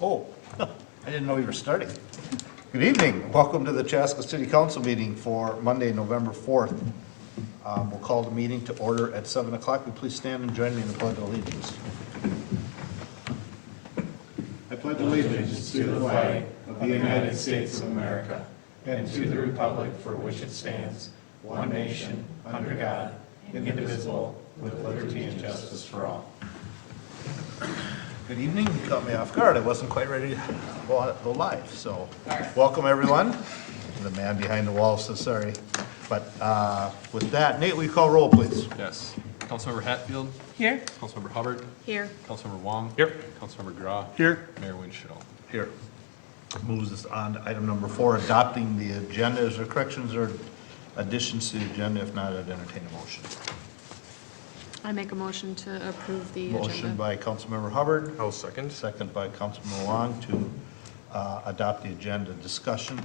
Oh, I didn't know you were starting. Good evening. Welcome to the Chaska City Council meeting for Monday, November 4th. We'll call the meeting to order at 7 o'clock. Will you please stand and join me in the Pledge of Allegiance? I pledge allegiance To the flag of the United States of America and to the republic for which it stands, one nation, under God, indivisible, with liberty and justice for all. Good evening. You caught me off guard. I wasn't quite ready to go live. So welcome, everyone. The man behind the wall says sorry. But with that, Nate, will you call roll, please? Yes. Councilmember Hatfield? Here. Councilmember Hubbard? Here. Councilmember Wong? Here. Councilmember Grau? Here. Mayor Winchell? Here. Moves us on to item number 4, adopting the agenda. Is there corrections or additions to the agenda? If not, I'd entertain a motion. I make a motion to approve the Motion agenda. by Councilmember Hubbard, I'll second. second by Councilmember Wong to adopt the agenda. Discussion.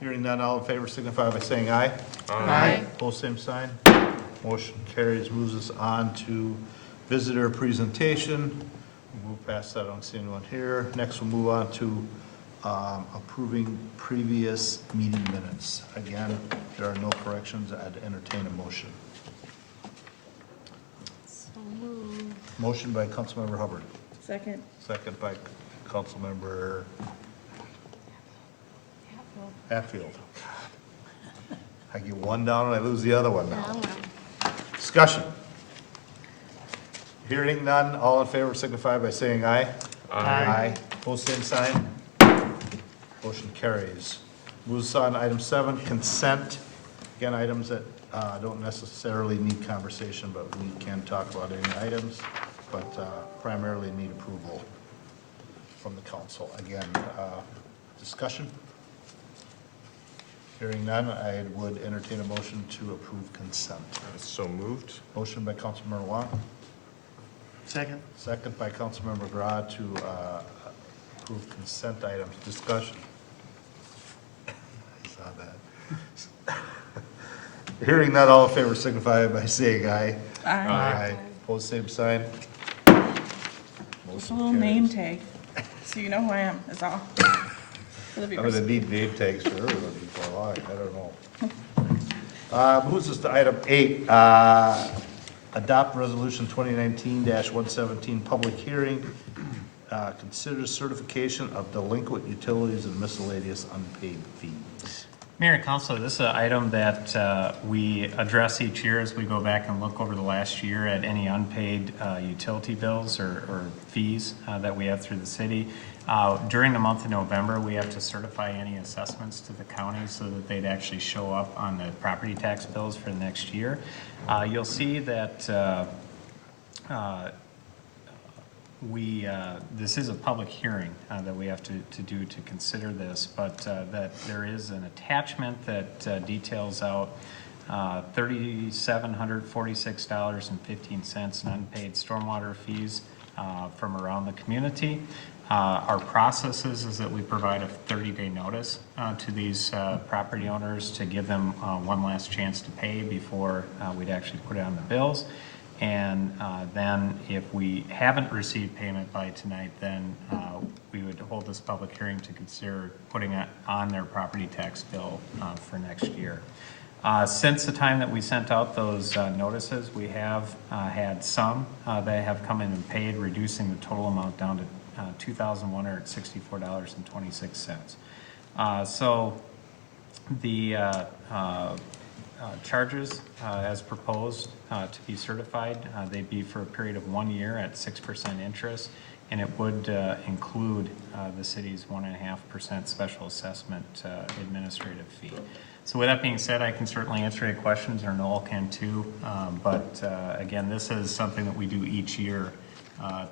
Hearing none, all in favor signify by saying aye. Aye. Opposed, same sign. Motion carries. Moves us on to visitor presentation. We'll move past that. I don't see anyone here. Next, we'll move on to approving previous meeting minutes. Again, there are no corrections. I'd entertain a motion. So moved. Motion by Councilmember Hubbard, Second. second by Councilmember Hatfield. I get one down and I lose the other one Yeah, now. well, Discussion. Hearing none, all in favor signify by saying aye. Aye. Opposed, same sign. Motion carries. Moves on to item 7, consent. Again, items that don't necessarily need conversation, but we can talk about any items, but primarily need approval from the council. Again, discussion. Hearing none, I would entertain a motion to approve consent. So moved. Motion by Councilmember Wong, Second. second by Councilmember Grau to approve consent items. Discussion. I saw that. Hearing none, all in favor signify by saying aye. Aye. Opposed, same sign. Just a little name tag, so you know who I am, is all. For the I'm viewers. gonna need name tags for everyone before long, I don't know. Moves us to item 8, adopt resolution 2019-117, public hearing, consider certification of delinquent utilities and miscellaneous unpaid fees. Mayor and Council, this is an item that we address each year as we go back and look over the last year at any unpaid utility bills or fees that we have through the city. During the month of November, we have to certify any assessments to the county so that they'd actually show up on the property tax bills for the next year. You'll see that this is a public hearing that we have to do to consider this, but that there is an attachment that details out $3,746.15 in unpaid stormwater fees from around the community. Our process is that we provide a 30-day notice to these property owners to give them one last chance to pay before we'd actually put it on the bills. And then if we haven't received payment by tonight, then we would hold this public hearing to consider putting it on their property tax bill for next year. Since the time that we sent out those notices, we have had some that have come in and paid, reducing the total amount down to $2,164.26. So the charges as proposed to be certified, they'd be for a period of 1 year at 6% interest, and it would include the city's 1.5% special assessment administrative fee. So with that being said, I can certainly answer any questions, or Noel can too, but again, this is something that we do each year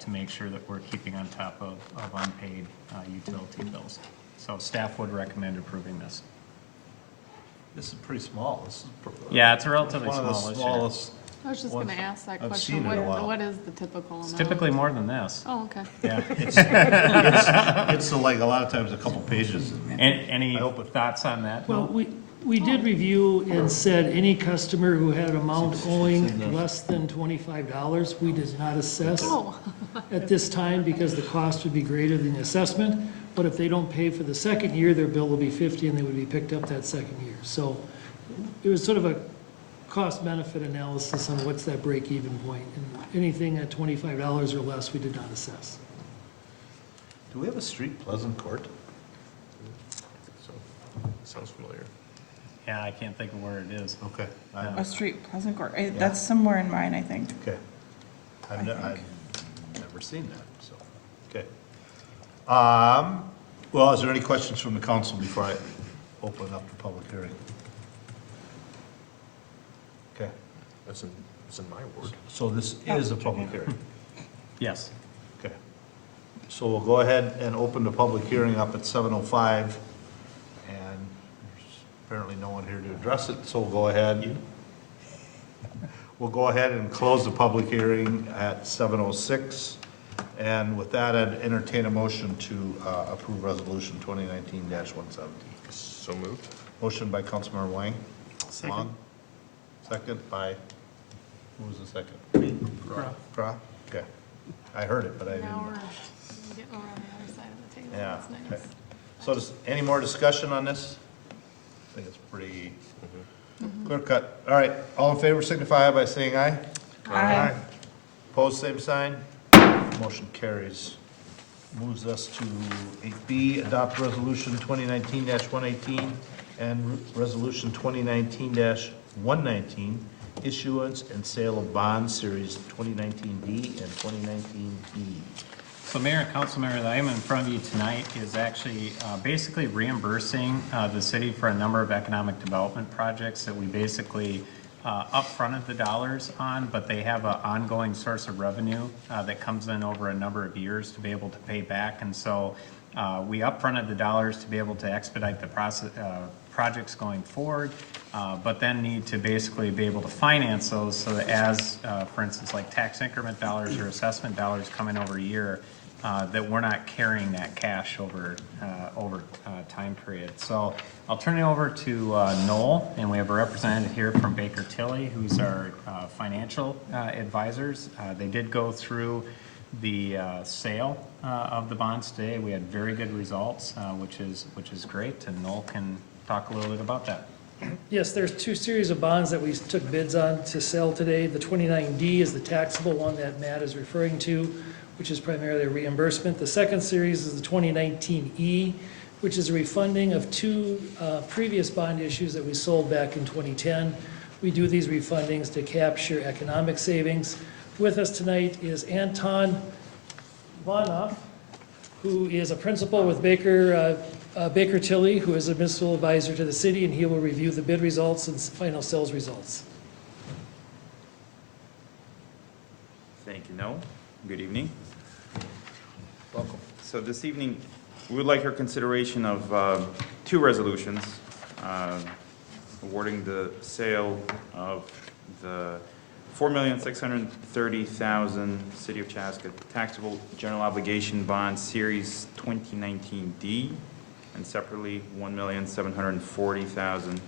to make sure that we're keeping on top of unpaid utility bills. So staff would recommend approving this. This is pretty small. This is Yeah, it's a relatively one of the small issue. smallest. I was just Ones gonna ask that I've question. seen in a while. What is the typical amount? It's typically more than this. Oh, okay. Yeah. It's like a lot of times a couple pages. Any I hope it- thoughts on that? Well, Noel? We did review and said any customer who had an amount owing less than $25, we did not assess Oh, at this time because the cost would be greater than the assessment. But if they don't pay for the second year, their bill will be 50 and they would be picked up that second year. So it was sort of a cost-benefit analysis on what's that break-even point. And anything at $25 or less, we did not assess. Do we have a street, Pleasant Court? So, sounds familiar. Yeah, I can't think of where it is. Okay. A street, Pleasant Court, that's somewhere in mine, I think. Okay. I've I think. never seen that, so, okay. Well, is there any questions from the council before I open up the public hearing? Okay, That's in my ward. so this is a public hearing. Yes. Okay. So we'll go ahead and open the public hearing up at 7:05, and there's apparently no one here to address it, so we'll go ahead. We'll go ahead and close the public hearing at 7:06, and with that, I'd entertain a motion to approve Resolution 2019-170. So moved. Motion by Councilmember Wang. Wong. Second by, who was the second? Me. Gra. Okay. I heard it, but I didn't. now we're getting over on the other side of the table. Yeah, That's nice. okay. So does, any more discussion on this? I think it's pretty clear cut. All right, all in favor signify by saying aye. Aye. Opposed, same sign. Motion carries. Moves us to 8B, adopt resolution 2019-118 and resolution 2019-119, issuance and sale of bonds, series 2019D and 2019E. So Mayor and Council Member, the item in front of you tonight is actually basically reimbursing the city for a number of economic development projects that we basically upfronted the dollars on, but they have an ongoing source of revenue that comes in over a number of years to be able to pay back. And so we upfronted the dollars to be able to expedite the process, projects going forward, but then need to basically be able to finance those so that as, for instance, like tax increment dollars or assessment dollars come in over a year, that we're not carrying that cash over time period. So I'll turn it over to Noel, and we have a representative here from Baker Tilly, who's our financial advisors. They did go through the sale of the bonds today. We had very good results, which is great, and Noel can talk a little bit about that. Yes, there's two series of bonds that we took bids on to sell today. The 29D is the taxable one that Matt is referring to, which is primarily a reimbursement. The second series is the 2019E, which is a refunding of two previous bond issues that we sold back in 2010. We do these refundings to capture economic savings. With us tonight is Anton Vonoff, who is a principal with Baker Tilly, who is a municipal advisor to the city, and he will review the bid results and final sales results. Thank you, Noel. Good evening. Welcome. So this evening, we would like your consideration of two resolutions awarding the sale of the $4,630,000 City of Chaska taxable general obligation bond series 2019D, and separately $1,740,000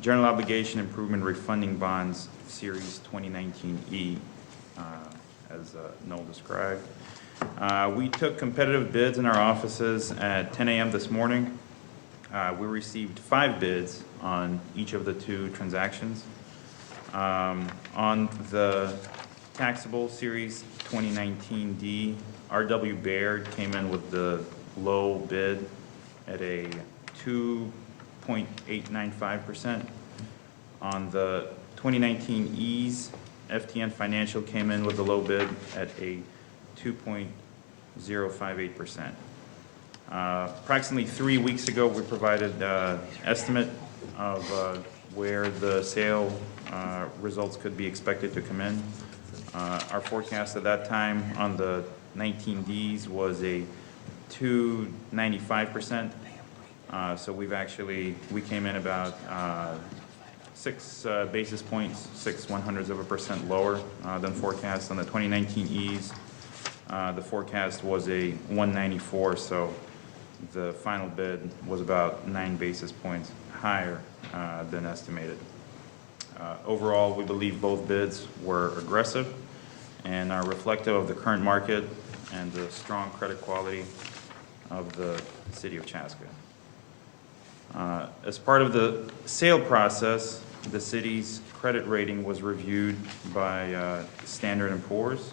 general obligation improvement refunding bonds series 2019E, as Noel described. We took competitive bids in our offices at 10 a.m. this morning. We received 5 bids on each of the two transactions. On the taxable series 2019D, R.W. Baird came in with the low bid at a 2.895%. On the 2019Es, FTN Financial came in with the low bid at a 2.058%. Approximately 3 weeks ago, we provided estimate of where the sale results could be expected to come in. Our forecast at that time on the 19Ds was a 2.95%. So we came in about 6 basis points, 0.06 lower than forecast. On the 2019Es, the forecast was a 1.94, so the final bid was about 9 basis points higher than estimated. Overall, we believe both bids were aggressive and are reflective of the current market and the strong credit quality of the city of Chaska. As part of the sale process, the city's credit rating was reviewed by Standard & Poor's,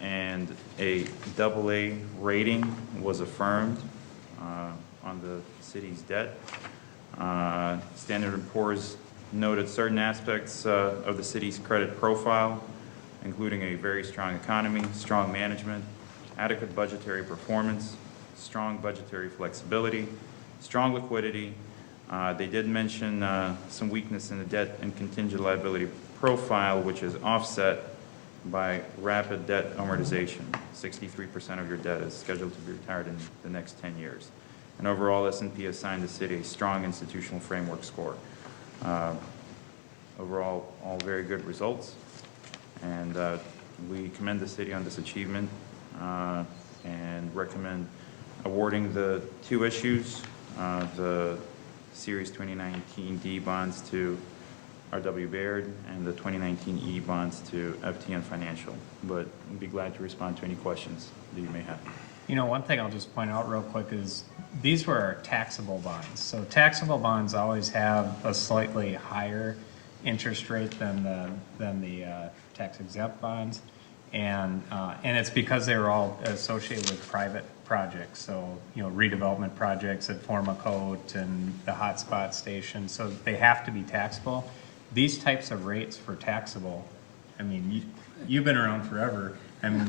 and a AA rating was affirmed on the city's debt. Standard & Poor's noted certain aspects of the city's credit profile, including a very strong economy, strong management, adequate budgetary performance, strong budgetary flexibility, strong liquidity. They did mention some weakness in the debt and contingent liability profile, which is offset by rapid debt amortization. 63% of your debt is scheduled to be retired in the next 10 years. And overall, S&P assigned the city a strong institutional framework score. Overall, all very good results. And we commend the city on this achievement and recommend awarding the two issues, the Series 2019D bonds to R.W. Baird and the 2019E bonds to FTN Financial. But I'd be glad to respond to any questions that you may have. You know, one thing I'll just point out real quick is these were our taxable bonds. So taxable bonds always have a slightly higher interest rate than the tax exempt bonds. And it's because they were all associated with private projects. So, you know, redevelopment projects at Formacote and the hotspot station. So they have to be taxable. These types of rates for taxable, I mean, you've been around forever. I mean,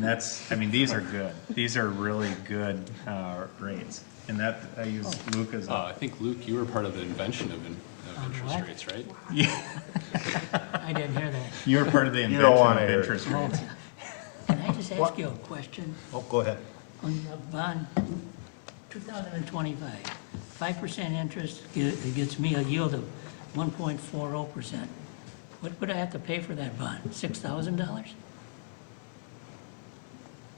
these are good. These are really good rates. And that, I use Luke as I think, Luke, you were part of the invention of interest what? rates, right? Yeah. I didn't hear that. You're part of the You don't invention wanna of hear it. interest rates. Can I just ask you a question Oh, go ahead. on the bond 2025? 5% interest gets me a yield of 1.40%. What would I have to pay for that bond? $6,000?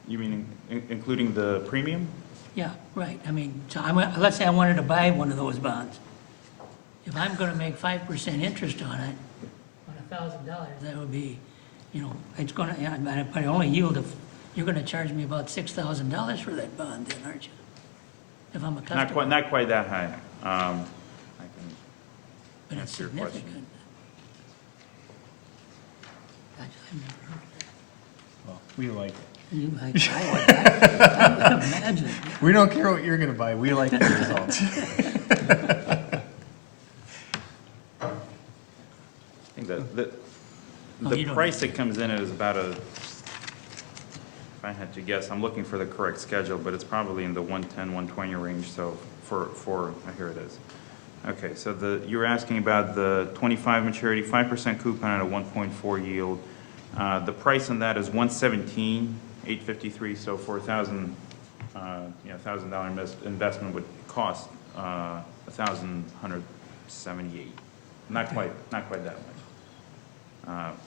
You mean including the premium? Yeah, right. I mean, so let's say I wanted to buy one of those bonds. If I'm gonna make 5% interest on it, on $1,000, that would be, you know, it's gonna, but I only yield if, you're gonna charge me about $6,000 for that bond then, aren't you? If I'm a customer. Not quite that high. I can But it's answer your question. significant. I've never heard of that. Well, we like it. I would imagine. We don't care what you're gonna buy. We like the results. I think that Oh, the you don't price that comes in is about if I had to guess, I'm looking for the correct schedule, but it's probably in the 110, 120 range, so here it is. Okay, so you were asking about the 25 maturity, 5% coupon at a 1.4 yield. The price on that is $117,853, so for $1,000 investment would cost $1,178. Not quite that much.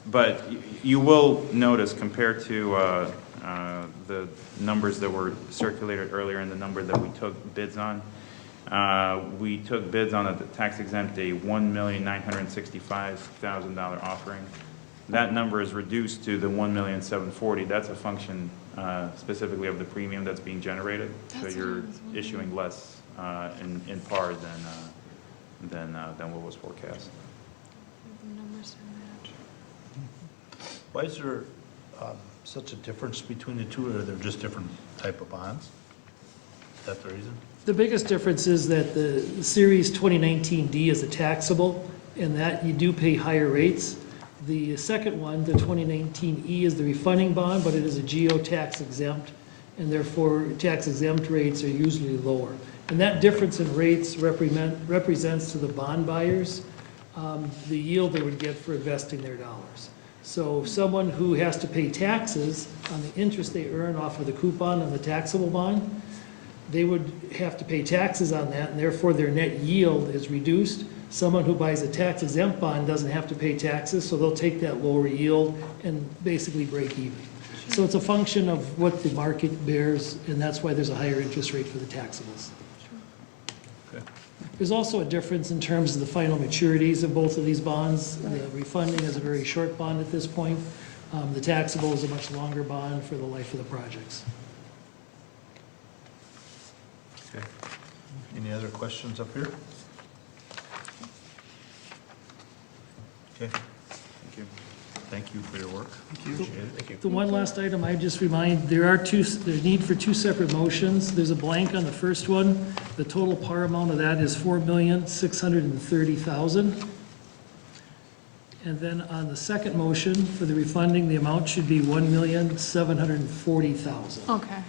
But you will notice, compared to the numbers that were circulated earlier and the number that we took bids on, we took bids on a tax exempt, a $1,965,000 offering. That number is reduced to the $1,740,000. That's a function specifically of the premium that's being generated. So you're issuing less in par than what was forecast. The numbers don't match. Why is there such a difference between the two, or are they just different type of bonds? Is that the reason? The biggest difference is that the Series 2019D is a taxable, and that you do pay higher rates. The second one, the 2019E, is the refunding bond, but it is a geo-tax exempt, and therefore tax exempt rates are usually lower. And that difference in rates represents to the bond buyers the yield they would get for investing their dollars. So someone who has to pay taxes on the interest they earn off of the coupon on the taxable bond, they would have to pay taxes on that, and therefore their net yield is reduced. Someone who buys a tax exempt bond doesn't have to pay taxes, so they'll take that lower yield and basically break even. So it's a function of what the market bears, and that's why there's a higher interest rate for the taxables. There's also a difference in terms of the final maturities of both of these bonds. The refunding is a very short bond at this point. The taxable is a much longer bond for the life of the projects. Okay. Any other questions up here? Okay. Thank you. Thank you for your work. Appreciate it. Thank you. The one last item, I just remind, there's need for two separate motions. There's a blank on the first one. The total par amount of that is $4,630,000. And then on the second motion for the refunding, the amount should be $1,740,000. Okay. All right.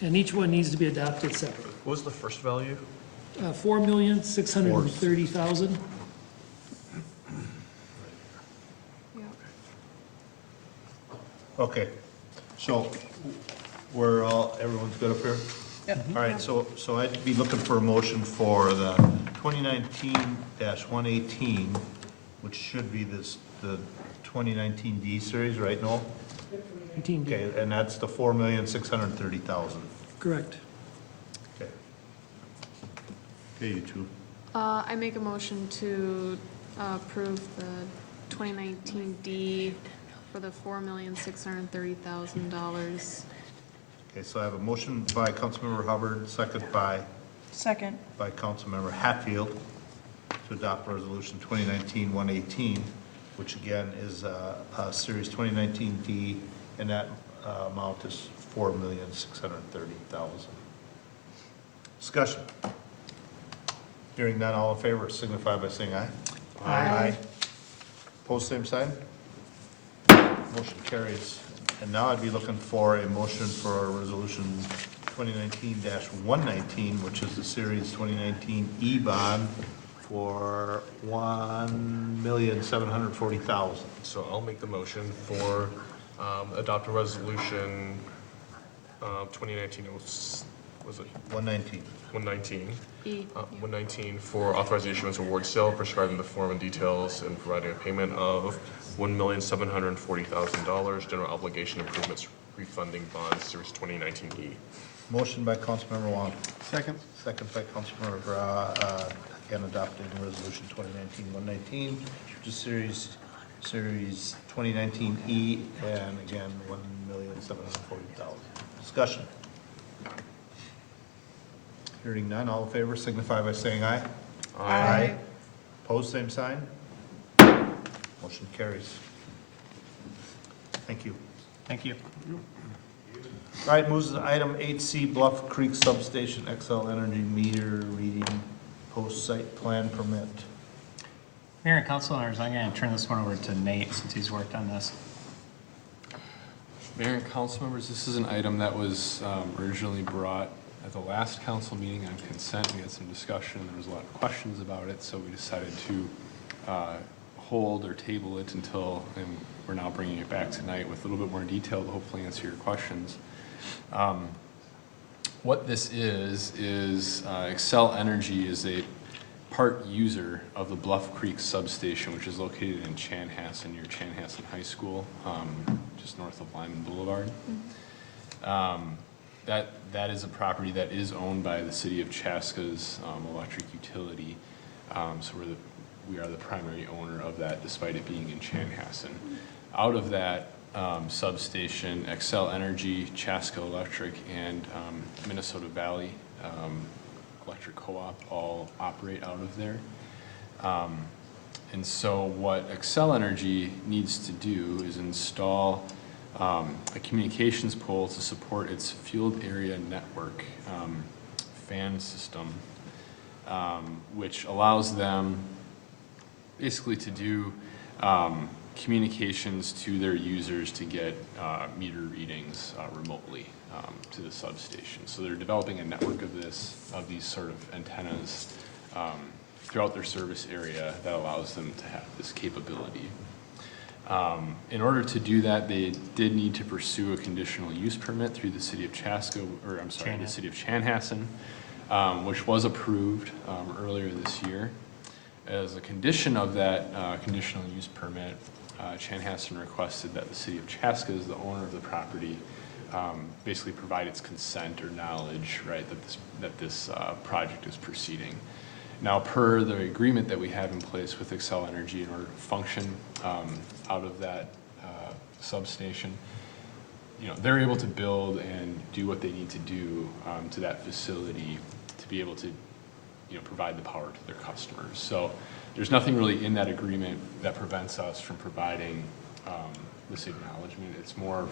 And each one needs to be adopted separately. What was the first value? $4,630,000. Yep. Okay, so everyone's good up here? Yep. All right, so I'd be looking for a motion for the 2019-118, which should be the 2019D series, right, Noel? 18D. Okay, and that's the $4,630,000. Correct. Okay. Okay, you two. I make a motion to approve the 2019D for the $4,630,000. Okay, so I have a motion by Councilmember Hubbard, second by Councilmember Hatfield to adopt resolution 2019-118, which again is series 2019D, and that amount is $4,630,000. Discussion. Hearing none, all in favor signify by saying aye. Aye. Pose same sign. Motion carries. And now I'd be looking for a motion for resolution 2019-119, which is the series 2019 E-bond for $1,740,000. So I'll make the motion for adopt a resolution 2019, was it 119. 119? E. 119 for authorized issuance of award sale, prescribing the form and details, and providing a payment of $1,740,000, general obligation improvements refunding bonds, series 2019E. Motion by Councilmember Wong. Second. Second by Councilmember again adopting resolution 2019-119, which is series 2019E, and again, $1,740,000. Discussion. Hearing none, all in favor signify by saying aye. Aye. Pose same sign. Motion carries. Thank you. Thank you. All right, moves to item 8C, Bluff Creek Substation Xcel Energy Meter Reading Post-Site Plan Permit. Mayor and council members, I'm going to turn this one over to Nate since he's worked on this. Mayor and council members, this is an item that was originally brought at the last council meeting on consent. We had some discussion, there was a lot of questions about it, so we decided to hold or table it until, and we're now bringing it back tonight with a little bit more detail to hopefully answer your questions. What this is Xcel Energy is a part user of the Bluff Creek Substation, which is located in Chanhassen, near Chanhassen High School, just north of Lyman Boulevard. That is a property that is owned by the city of Chaska's electric utility. So we are the primary owner of that, despite it being in Chanhassen. Out of that substation, Xcel Energy, Chaska Electric, and Minnesota Valley Electric Co-op all operate out of there. And so what Xcel Energy needs to do is install a communications pole to support its field area network fan system, which allows them basically to do communications to their users to get meter readings remotely to the substation. So they're developing a network of these sort of antennas throughout their service area that allows them to have this capability. In order to do that, they did need to pursue a conditional use permit through the city of Chaska, or I'm sorry, the city of Chanhassen, which was approved earlier this year. As a condition of that conditional use permit, Chanhassen requested that the city of Chaska, as the owner of the property, basically provide its consent or knowledge, right, that this project is proceeding. Now, per the agreement that we have in place with Xcel Energy in order to function out of that substation, they're able to build and do what they need to do to that facility to be able to, provide the power to their customers. So there's nothing really in that agreement that prevents us from providing this acknowledgement. It's more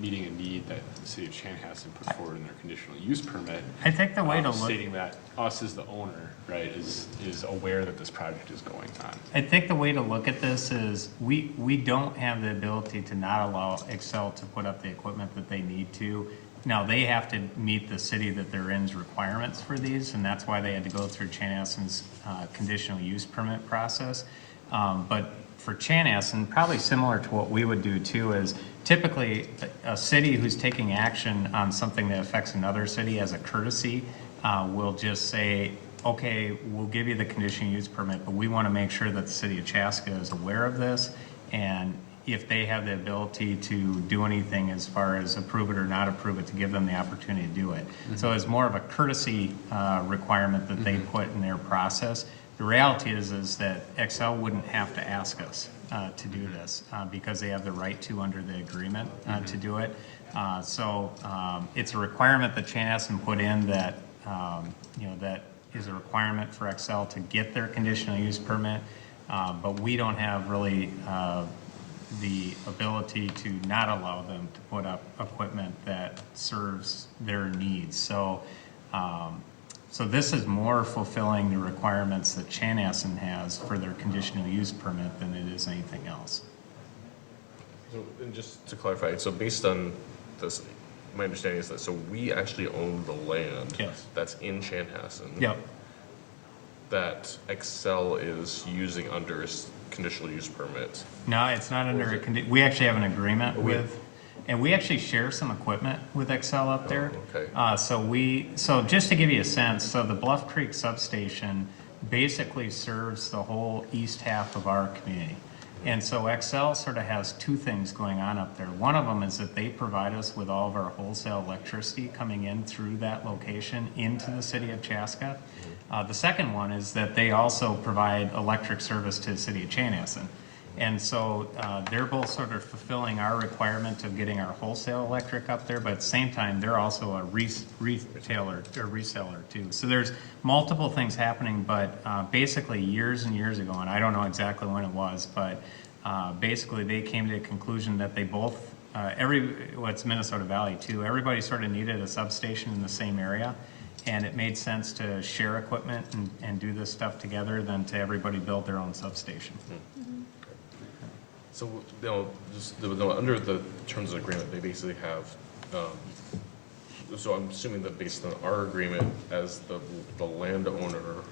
meeting a need that the city of Chanhassen put forward in their conditional use permit. I think the way to look, stating that us as the owner, right, is aware that this project is going on. I think the way to look at this is we don't have the ability to not allow Xcel to put up the equipment that they need to. Now, they have to meet the city that they're in's requirements for these, and that's why they had to go through Chanhassen's conditional use permit process. But for Chanhassen, probably similar to what we would do too, is typically a city who's taking action on something that affects another city as a courtesy will just say, okay, we'll give you the conditional use permit, but we want to make sure that the city of Chaska is aware of this, and if they have the ability to do anything as far as approve it or not approve it, to give them the opportunity to do it. So it's more of a courtesy requirement that they put in their process. The reality is that Xcel wouldn't have to ask us to do this because they have the right to under the agreement to do it. So it's a requirement that Chanhassen put in that that is a requirement for Xcel to get their conditional use permit, but we don't have really the ability to not allow them to put up equipment that serves their needs. So so this is more fulfilling the requirements that Chanhassen has for their conditional use permit than it is anything else. So, and just to clarify, so based on this, my understanding is that, so we actually own the land that's in Chanhassen. Yep. That Xcel is using under its conditional use permit. No, it's not under we actually have an agreement with, and we actually share some equipment with Xcel up there. Okay. So just to give you a sense, so the Bluff Creek substation basically serves the whole east half of our community. And so Xcel sort of has two things going on up there. One of them is that they provide us with all of our wholesale electricity coming in through that location into the city of Chaska. The second one is that they also provide electric service to the city of Chanhassen. And so they're both sort of fulfilling our requirement of getting our wholesale electric up there, but at the same time, they're also a retailer or reseller too. So there's multiple things happening, but basically years and years ago, and I don't know exactly when it was, but basically they came to a conclusion that they both, it's Minnesota Valley too, everybody sort of needed a substation in the same area. And it made sense to share equipment and do this stuff together than to everybody build their own substation. So, under the terms of the agreement, they basically have, so I'm assuming that based on our agreement as the landowner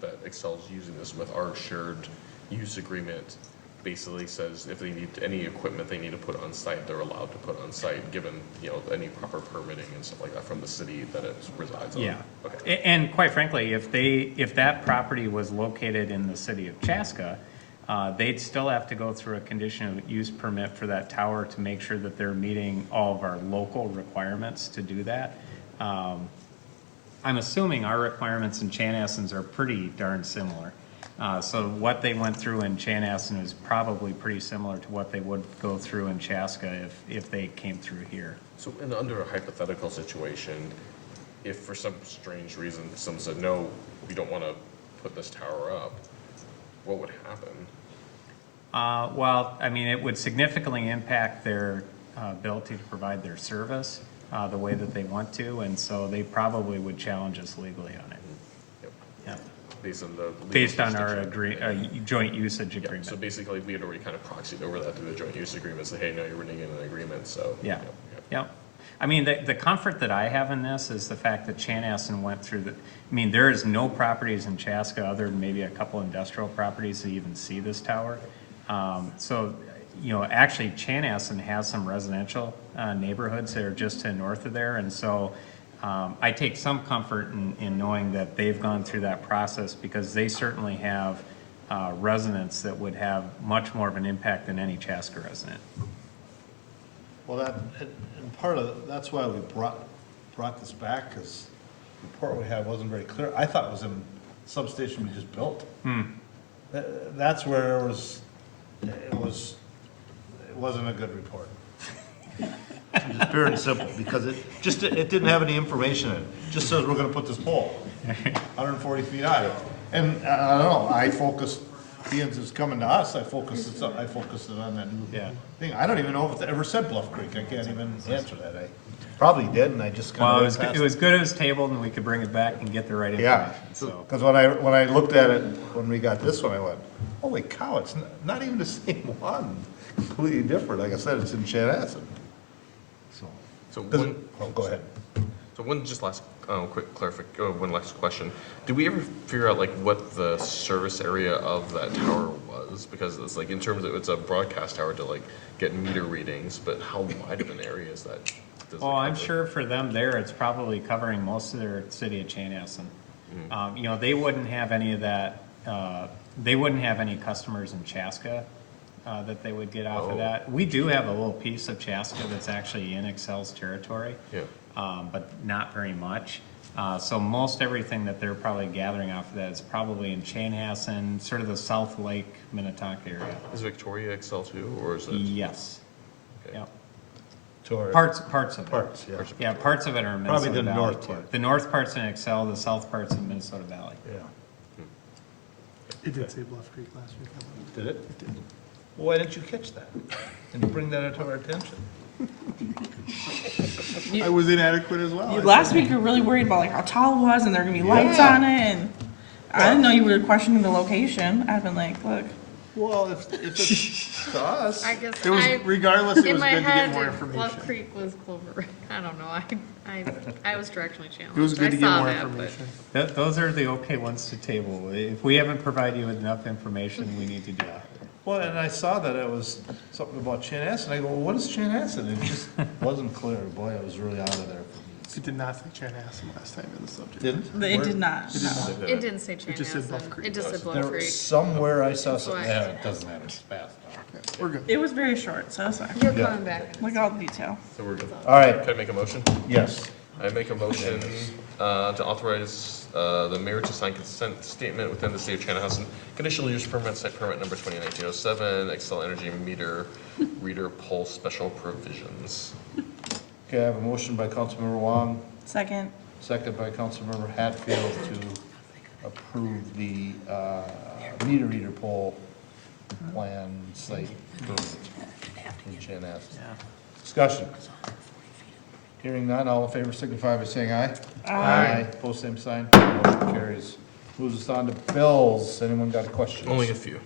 that Xcel is using this with, our shared use agreement basically says if they need any equipment they need to put on site, they're allowed to put on site, given, any proper permitting and stuff like that from the city that it resides on. Yeah. Okay. And quite frankly, if that property was located in the city of Chaska, they'd still have to go through a conditional use permit for that tower to make sure that they're meeting all of our local requirements to do that. I'm assuming our requirements in Chanhassen's are pretty darn similar. So what they went through in Chanhassen is probably pretty similar to what they would go through in Chaska if they came through here. So under a hypothetical situation, if for some strange reason someone said, no, we don't want to put this tower up, what would happen? Well, I mean, it would significantly impact their ability to provide their service the way that they want to, and so they probably would challenge us legally on it. Yep. Yeah. Based on our joint usage Yeah, agreement. so basically, we had already kind of proxied over that through the joint use agreement, say, hey, no, you're reneging an agreement, so. Yeah. Yep. I mean, the comfort that I have in this is the fact that Chanhassen went through there is no properties in Chaska other than maybe a couple industrial properties that even see this tower. So, actually Chanhassen has some residential neighborhoods that are just to the north of there, and so I take some comfort in knowing that they've gone through that process, because they certainly have residents that would have much more of an impact than any Chaska resident. Well, and part of, that's why we brought this back, because the report we had wasn't very clear. I thought it was in substation we just built. That's where it wasn't a good report. Just pure and simple, because it didn't have any information in it. It just says we're gonna put this pole 140 feet high. And I don't know, I focused, being it's coming to us, I focused it on that new thing. I don't even know if it ever said Bluff Creek. I can't even answer that. I probably did, and I just Well, kind it of. was good it was tabled and we could bring it back and get the right Yeah, information, so. because when I looked at it, when we got this one, I went, holy cow, it's not even the same one. Completely different. Like I said, it's in Chanhassen. So Go ahead. So one just last quick one last question. Did we ever figure out like what the service area of that tower was? Because it's like in terms of, it's a broadcast tower to like get meter readings, but how wide of an area is that? Well, I'm sure for them there, it's probably covering most of their city of Chanhassen. You know, they wouldn't have any of that, they wouldn't have any customers in Chaska that they would get off of that. We do have a little piece of Chaska that's actually in Xcel's territory, but not very much. So most everything that they're probably gathering off of that is probably in Chanhassen, sort of the South Lake, Minnetonka area. Is Victoria Xcel too, or is it? Yes. Okay. Yep. Tour. Parts of it. Parts, yeah. Yeah, parts of it are in Probably Minnesota the Valley north too. part. The north part's in Xcel, the south part's in Minnesota Valley. Yeah. It did say Bluff Creek last week. Did it? It did. Well, why didn't you catch that and bring that to our attention? I was inadequate as well. Last week you were really worried about like how tall it was and there were gonna be lights Yeah. on it and I didn't know you were questioning the location. I've been like, look, Well, if it's to us. I guess It was, regardless, it in was my good to get head, more Bluff information. Creek was Clover. I don't know. I was directionally challenged. It was good to I get saw more that, but- information. Those are the okay ones to table. If we haven't provided you with enough information, we need to do that. Well, and I saw that it was something about Chanhassen. I go, well, what is Chanhassen? It just wasn't clear. Boy, I was really out of there. It did not say Chanhassen last time in the subject. Didn't? it did not. It did no. not. It didn't say It just said Bluff Chanhassen. Creek. It just said Bluff There, Creek. somewhere I saw something. why- Yeah, it doesn't matter. It's fast. We're good. It was very short, so that's fine. You're Yeah. coming back. Look at all the detail. So we're good. All right, Can I make a motion? yes. I make a motion to authorize the mayor to sign consent statement within the city of Chanhassen. Conditional use permit, site permit number 2019-07, Xcel Energy meter reader pole special provisions. Okay, I have a motion by Councilmember Wong, Second, second by Councilmember Hatfield to approve the meter reader pole plan site permit in Chanhassen. Discussion. Hearing none, all in favor signify by saying aye. Aye. Post same sign, motion carries. Moves us on to bills. Anyone got questions? Only a few.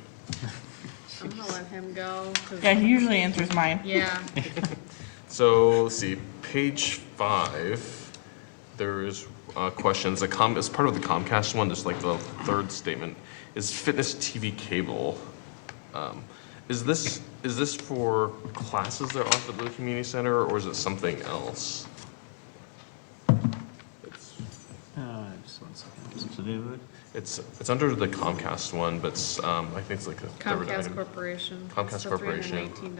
I'm gonna let him go. 'cause- yeah, he usually answers mine. Yeah. So, let's see, page 5, there's questions, as part of the Comcast one, just like the third statement, is fitness TV cable. Is this for classes that are offered at the community center, or is it something else? Just one second. It's under the Comcast one, but I think it's like a third Comcast item. Corporation. Comcast It's the Corporation. $319.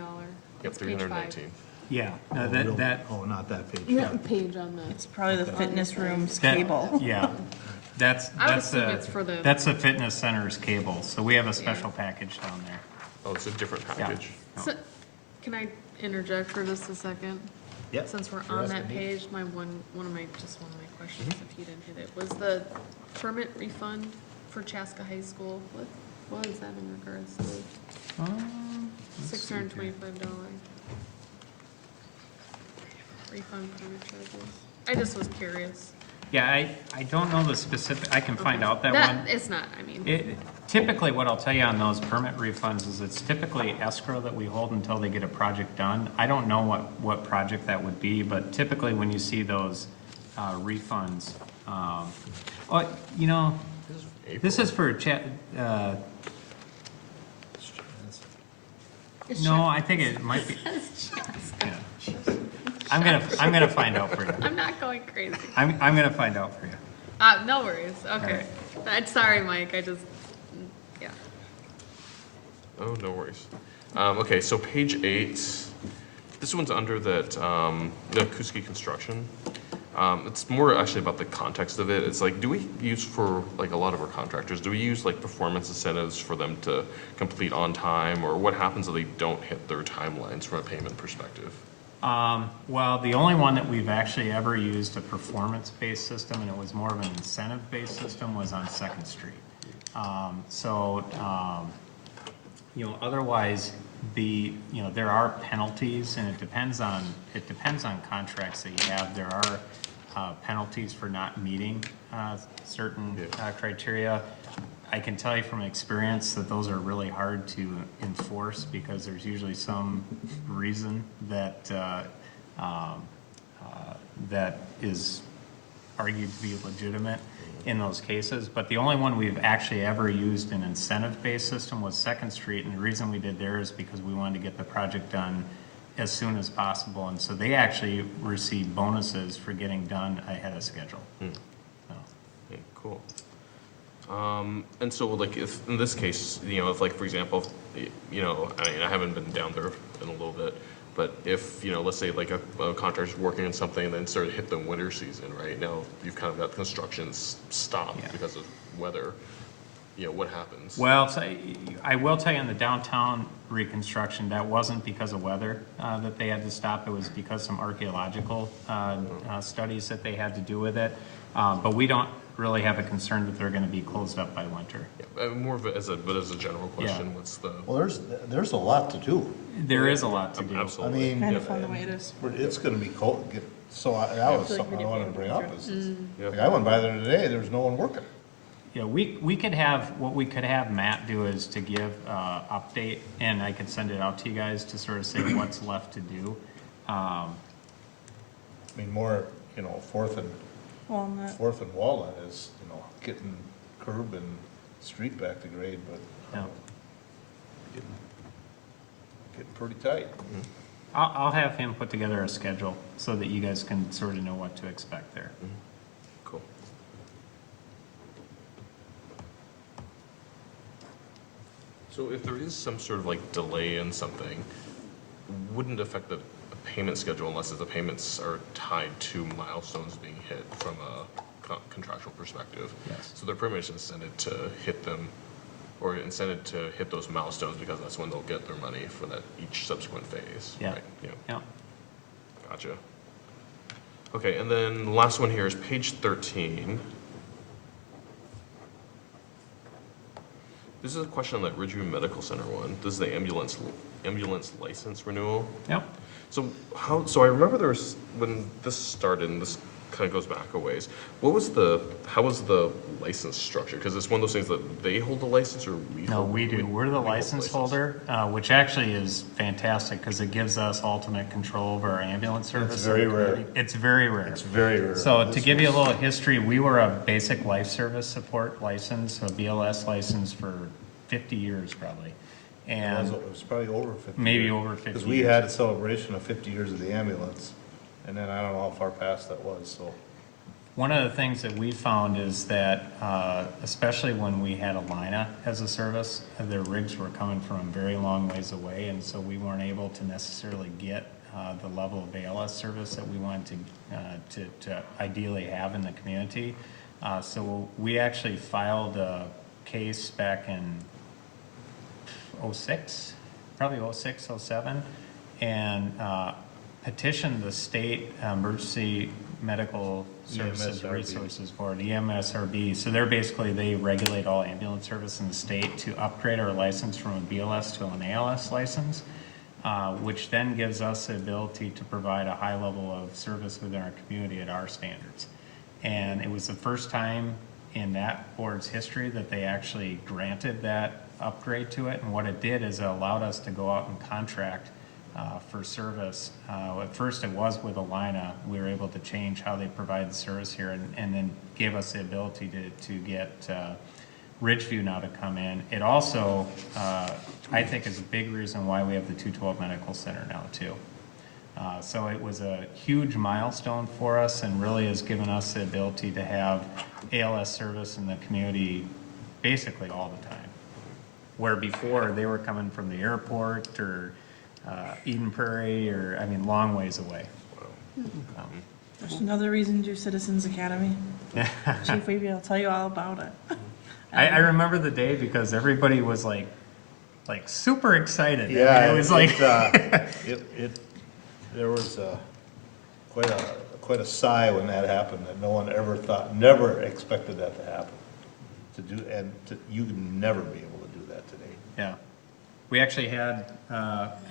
Yep, It's page 319. Yeah, Oh, that, Oh, not that page. That page on the. It's probably the fitness room's that- cable. yeah. That's I would that's assume it's for the- that's the fitness center's cable, so we have a special package down there. Oh, it's a different Yeah. package. No. So, can I interject for just a second? Yep. Since we're You're on that asking me. page, one of my questions, if you didn't hit it, was the permit refund for Chaska High School. What is that in regards to? $625 refund permit charges. I just was curious. Yeah, I don't know the specific, I can find out that one. It's not, I mean. Typically, what I'll tell you on those permit refunds is it's typically escrow that we hold until they get a project done. I don't know what project that would be, but typically when you see those refunds, this is for no, I think it might be. Yeah. I'm gonna find out for you. I'm not going crazy. I'm gonna find out for you. No worries, okay. Sorry, Mike, yeah. Oh, no worries. Okay, so page 8, This one's under that, Kuski Construction. It's more actually about the context of it. It's like, do we use for, like, a lot of our contractors, do we use, like, performance incentives for them to complete on time? Or what happens if they don't hit their timelines from a payment perspective? Well, the only one that we've actually ever used a performance-based system, and it was more of an incentive-based system, was on Second Street. Otherwise, there are penalties, and it depends on contracts that you have. There are penalties for not meeting certain criteria. I can tell you from experience that those are really hard to enforce because there's usually some reason that that is argued to be legitimate in those cases. But the only one we've actually ever used an incentive-based system was Second Street, and the reason we did there is because we wanted to get the project done as soon as possible, and so they actually received bonuses for getting done ahead of schedule. So. Okay, cool. And so, like, if, in this case, if, like, for example, I haven't been down there in a little bit, but if, let's say, like, a contractor's working on something and then sort of hit the winter season, right? Now, you've kind of got construction stopped because of weather. What happens? Well, so I will tell you on the downtown reconstruction, that wasn't because of weather that they had to stop. It was because some archaeological studies that they had to do with it. But we don't really have a concern that they're going to be closed up by winter. Yeah, more of it as a general question, what's the? Well, there's a lot to do. There is a lot to do. I Absolutely. mean, Kind of fun the way it is. it's gonna be cold, so that was feel like something we I do wanted to bring up. Yeah. Like, I went by there today, there was no one working. We could have, what we could have Matt do is to give update, and I could send it out to you guys to sort of say what's left to do. I mean, more, Fourth and Walnut is, getting curb and street back to grade, but Yeah. getting pretty tight. I'll have him put together a schedule so that you guys can sort of know what to expect there. Cool. So if there is some sort of like delay in something, wouldn't affect the payment schedule unless the payments are tied to milestones being hit from a contractual perspective. Yes. So they're pretty much incented to hit them, or incented to hit those milestones because that's when they'll get their money for that each subsequent phase. Yeah. Right? Yeah. Yeah. Gotcha. Okay, and then the last one here is page 13. This is a question on that Ridgeview Medical Center one. This is the ambulance license renewal. Yep. So I remember there was, when this started, and this kind of goes back a ways, how was the license structure? Because it's one of those things that they hold the license, or we No, hold? we do. We're the we hold license holder, which actually is fantastic because it gives us ultimate control over our ambulance service. It's very rare. It's very rare. It's very rare. So to give you a little history, we were a basic life service support license, a BLS license for 50 years probably. And It was probably over 50. maybe over 50 Because we years. had a celebration of 50 years of the ambulance, and then I don't know how far past that was, so. One of the things that we found is that, especially when we had Alina as a service, their rigs were coming from a very long ways away, and so we weren't able to necessarily get the level of ALS service that we wanted to ideally have in the community. So we actually filed a case back in 06, probably 06, 07, and petitioned the state emergency medical services EMSRB. resources board, EMSRB. So they regulate all ambulance service in the state, to upgrade our license from a BLS to an ALS license, which then gives us the ability to provide a high level of service within our community at our standards. And it was the first time in that board's history that they actually granted that upgrade to it. And what it did is it allowed us to go out and contract for service. At first it was with Alina. We were able to change how they provide the service here, and then gave us the ability to get Ridgeview now to come in. It also, I think, is a big reason why we have the 212 Medical Center now too. So it was a huge milestone for us, and really has given us the ability to have ALS service in the community basically all the time. Where before they were coming from the airport or Eden Prairie, or, I mean, long ways away. There's another reason to do Citizens Academy. Chief Wavy will tell you all about it. I remember the day because everybody was like super excited. I mean, Yeah, it was like, there was quite a sigh when that happened, that no one ever thought, never expected that to happen. You can never be able to do that today. yeah. We actually had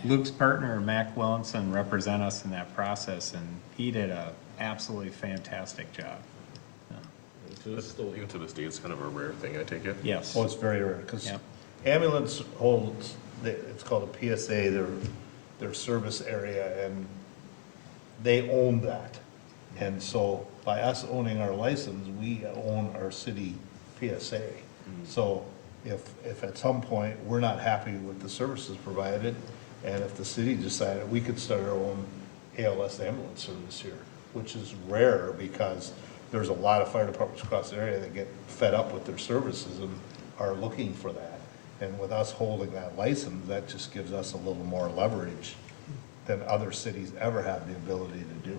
Luke's partner, Mac Willinson, represent us in that process, and he did a absolutely fantastic job. It's still, even to this day, it's kind of a rare thing, I take it. Yes. Well, it's very rare, because Yep. ambulance holds, it's called a PSA, their service area, and they own that. And so by us owning our license, we own our city PSA. So if at some point we're not happy with the services provided, and if the city decided we could start our own ALS ambulance service here, which is rare because there's a lot of fire departments across the area that get fed up with their services and are looking for that. And with us holding that license, that just gives us a little more leverage than other cities ever have the ability to do.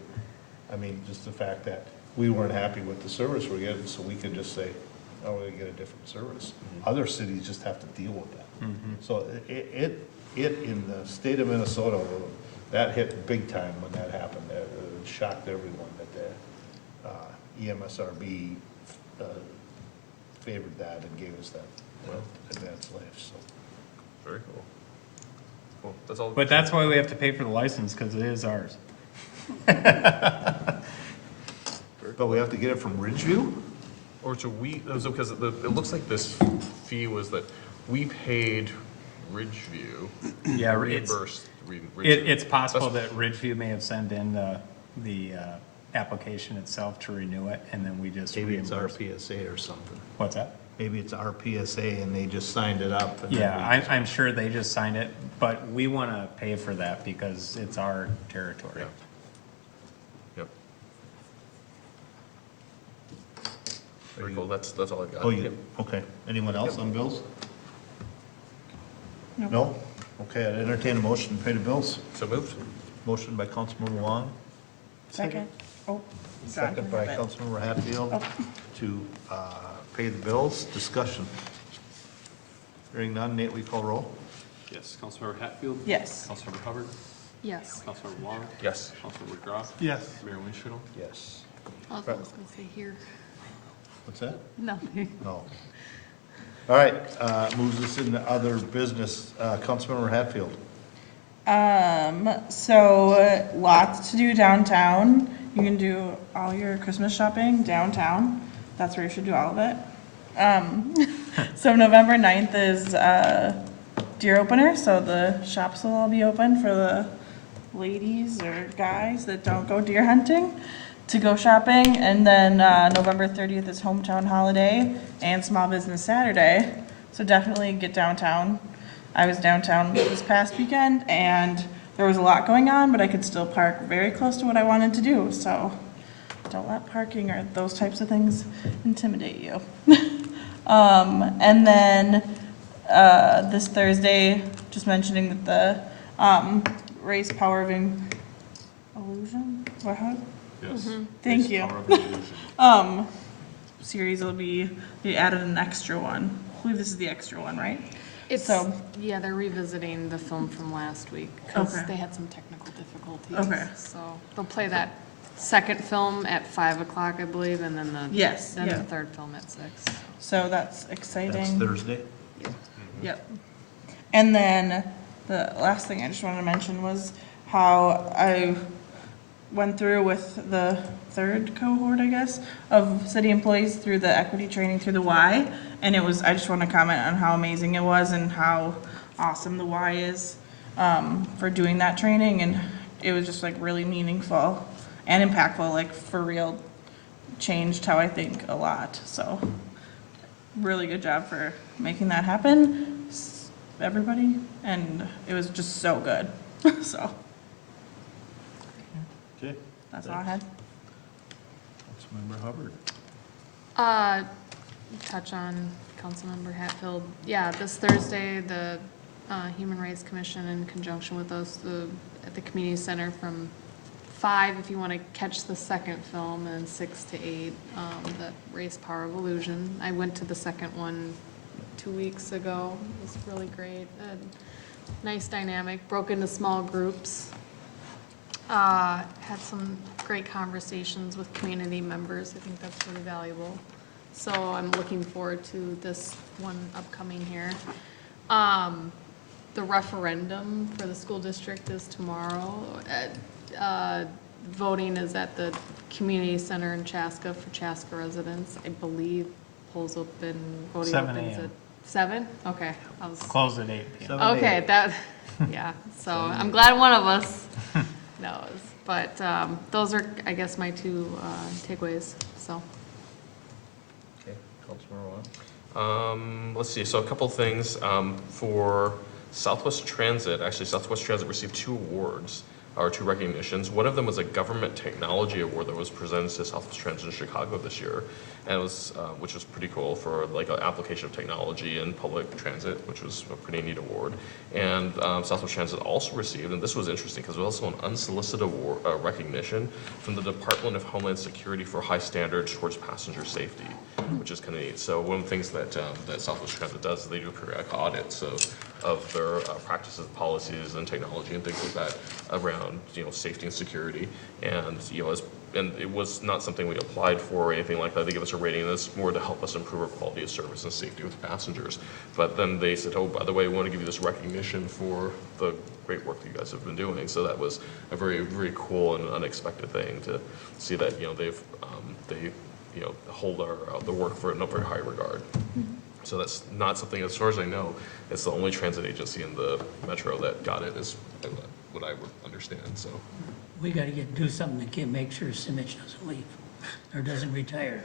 I mean, just the fact that we weren't happy with the service we're getting, so we could just say, oh, we're gonna get a different service. Other cities just have to deal with that. So it in the state of Minnesota, that hit big time when that happened. It shocked everyone that the EMSRB favored that and gave us that advanced life, so. Very cool. Cool, that's all. But that's why we have to pay for the license, because it is ours. But we have to get it from Ridgeview? Or so because it looks like this fee was that we paid Ridgeview. Yeah, it's, reimbursed Ridgeview. it's possible that Ridgeview may have sent in the application itself to renew it, and then we just Maybe it's our reimburse. PSA or something. What's that? Maybe it's our PSA and they just signed it up. And then Yeah, I'm sure they just signed it, but we want to pay for that because it's our territory. Yeah. Yep. Very cool, that's all I've got. Oh, okay. Anyone else on bills? No. No? Okay, I'd entertain a motion to pay the bills. So moved? Motion by Councilmember Wong, Second. Oh. second by Second. Councilmember Hatfield Oh. to pay the bills. Discussion. Hearing none, Nate, we call roll? Yes, Councilmember Hatfield? Yes. Councilmember Hubbard? Yes. Councilmember Wong? Yes. Councilmember Groff? Yes. Mayor Winchell? Yes. I was gonna say here. What's that? Nothing. No. All right, moves us into other business. Councilmember Hatfield. So lots to do downtown. You can do all your Christmas shopping downtown. That's where you should do all of it. So November 9th is deer opener, so the shops will all be open for the ladies or guys that don't go deer hunting to go shopping. And then November 30th is hometown holiday and small business Saturday. So definitely get downtown. I was downtown this past weekend and there was a lot going on, but I could still park very close to what I wanted to do. So don't let parking or those types of things intimidate you. And then this Thursday, just mentioning that the race power of illusion, what? Yes. Thank you. Power of Illusion. Series will be, they added an extra one. I believe this is the extra one, right? It's, So- yeah, they're revisiting the film from last week, because Okay. they had some technical difficulties. Okay. So they'll play that second film at 5 o'clock, I believe, and then Yes, then yeah. the third film at 6. So that's exciting. That's Thursday. Yep. And then the last thing I just wanted to mention was how I went through with the third cohort, I guess, of city employees through the equity training through the Y. And I just want to comment on how amazing it was and how awesome the Y is for doing that training. And it was just like really meaningful and impactful, like for real, changed how I think a lot. So really good job for making that happen, everybody. And it was just so good. So Okay. that's all I had. Councilmember Hubbard. Touch on Councilmember Hatfield. Yeah, this Thursday, the Human Rights Commission in conjunction with us at the community center from 5 if you want to catch the second film, and 6 to 8, the Race Power of Illusion. I went to the second one 2 weeks ago. It was really great. Nice dynamic, broke into small groups. Had some great conversations with community members. I think that's really valuable. So I'm looking forward to this one upcoming here. The referendum for the school district is tomorrow. Voting is at the community center in Chaska for Chaska residents. I believe polls open, voting 7 opens a.m. at 7? Okay. I was, Close at 8 p.m. okay, that, yeah, so I'm glad one of us knows. But those are, I guess, my 2 takeaways, so. Okay, Councilmember Wong. Let's see, so a couple things, for Southwest Transit, actually Southwest Transit received 2 awards, or 2 recognitions. One of them was a Government Technology Award that was presented to Southwest Transit in Chicago this year, and it was, which was pretty cool for like an application of technology in public transit, which was a pretty neat award. And Southwest Transit also received, and this was interesting because it was also an unsolicited award, recognition from the Department of Homeland Security for high standards towards passenger safety, which is kind of neat. So one of the things that that Southwest Transit does is they do periodic audits of their practices, policies, and technology and things like that around, safety and security. And, and it was not something we applied for or anything like that. They give us a rating, and it's more to help us improve our quality of service and safety with passengers. But then they said, oh, by the way, we want to give you this recognition for the great work that you guys have been doing. So that was a very, very cool and unexpected thing to see that, they hold the work for in a very high regard. So that's not something, as far as I know, it's the only transit agency in the metro that got it, is what I would understand, so. We gotta do something to make sure Simich doesn't leave, or doesn't retire.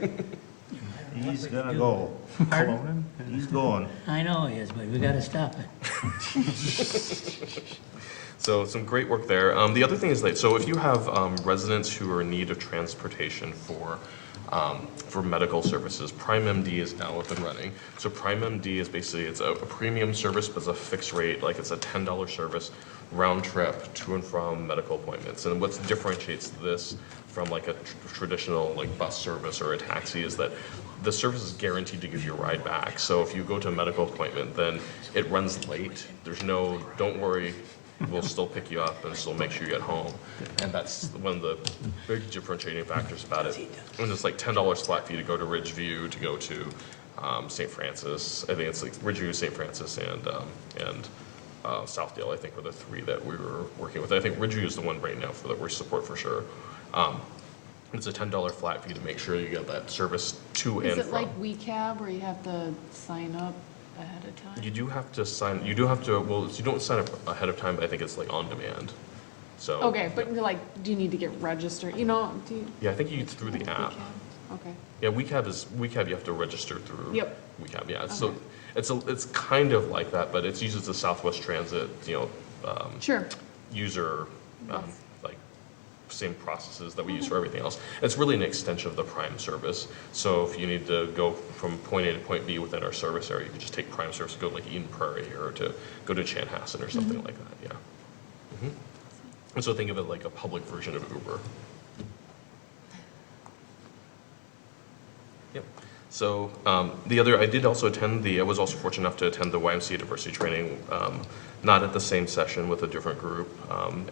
He's gonna go. Pardon? He's going. I know he is, but we gotta stop it. So some great work there. The other thing is that, so if you have residents who are in need of transportation for medical services, Prime MD is now up and running. So Prime MD is basically, it's a premium service, but it's a fixed rate, like it's a $10 service round trip to and from medical appointments. And what differentiates this from like a traditional like bus service or a taxi is that the service is guaranteed to give you a ride back. So if you go to a medical appointment, then it runs late. There's no, don't worry, we'll still pick you up and still make sure you get home. And that's one of the big differentiating factors about it. And it's like $10 flat fee to go to Ridgeview, to go to St. Francis. I think it's like Ridgeview, St. Francis, and Southdale, I think, were the 3 that we were working with. I think Ridgeview is the one right now that we support for sure. It's a $10 flat fee to make sure you get that service to and from. Is it like WeCab where you have to sign up ahead of time? You do have to sign, you do have to, well, you don't sign up ahead of time, but I think it's like on demand. So. Okay, but like, do you need to get registered? Do you? Yeah, I think you through the app. WeCab? Okay. Yeah, WeCab you have to register through. Yep. WeCab, yeah. So Okay. it's kind of like that, but it's uses the Southwest Transit, Sure. user, Yes. like same processes that we use for everything else. It's really an extension of the Prime service. So if you need to go from point A to point B within our service area, you can just take Prime service, go to like Eden Prairie, or to go to Chanhassen or something like that, yeah. And so think of it like a public version of Uber. Yep. So I did also attend I was also fortunate enough to attend the YMCA diversity training, not at the same session, with a different group,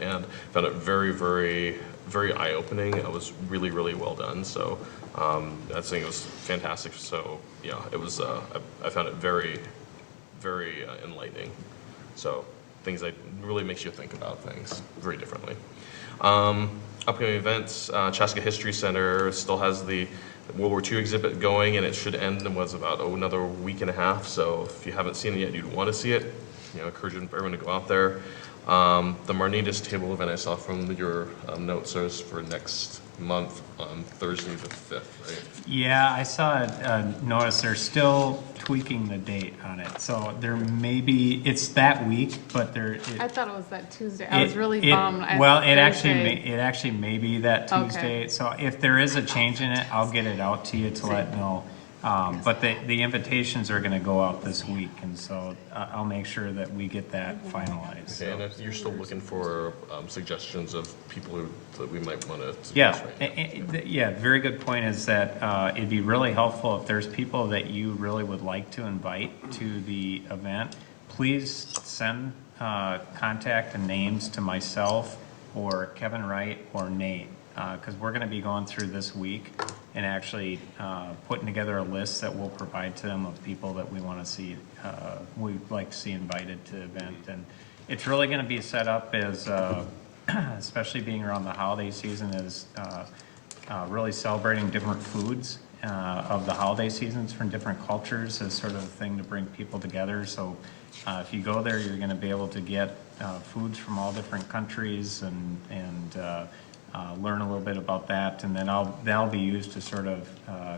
and found it very, very, very eye-opening. It was really, really well done. So I think it was fantastic. So yeah, it was. I found it very, very enlightening. So things that really makes you think about things very differently. Upcoming events, Chaska History Center still has the World War II exhibit going, and it should end in about another week and a half. So if you haven't seen it yet, you'd want to see it. Encourage everyone to go out there. The Marnitas table event I saw from your notes is for next month on Thursday the 5th, right? Yeah, I saw a notice they're still tweaking the date on it. So there may be, it's that week, but I thought it was that Tuesday. I was really bummed. It actually may be that Tuesday. Okay. So if there is a change in it, I'll get it out to you to let know. But the invitations are gonna go out this week, and so I'll make sure that we get that finalized. Okay, and if you're still looking for suggestions of people that we might want to Yeah, suggest right now. yeah, very good point is that it'd be really helpful if there's people that you really would like to invite to the event. Please send contact and names to myself or Kevin Wright or Nate, because we're going to be going through this week and actually putting together a list that we'll provide to them of people that we want to see, we'd like to see invited to the event. And it's really going to be set up as, especially being around the holiday season, as really celebrating different foods of the holiday seasons from different cultures as sort of a thing to bring people together. So if you go there, you're going to be able to get foods from all different countries and learn a little bit about that. And then that'll be used to sort of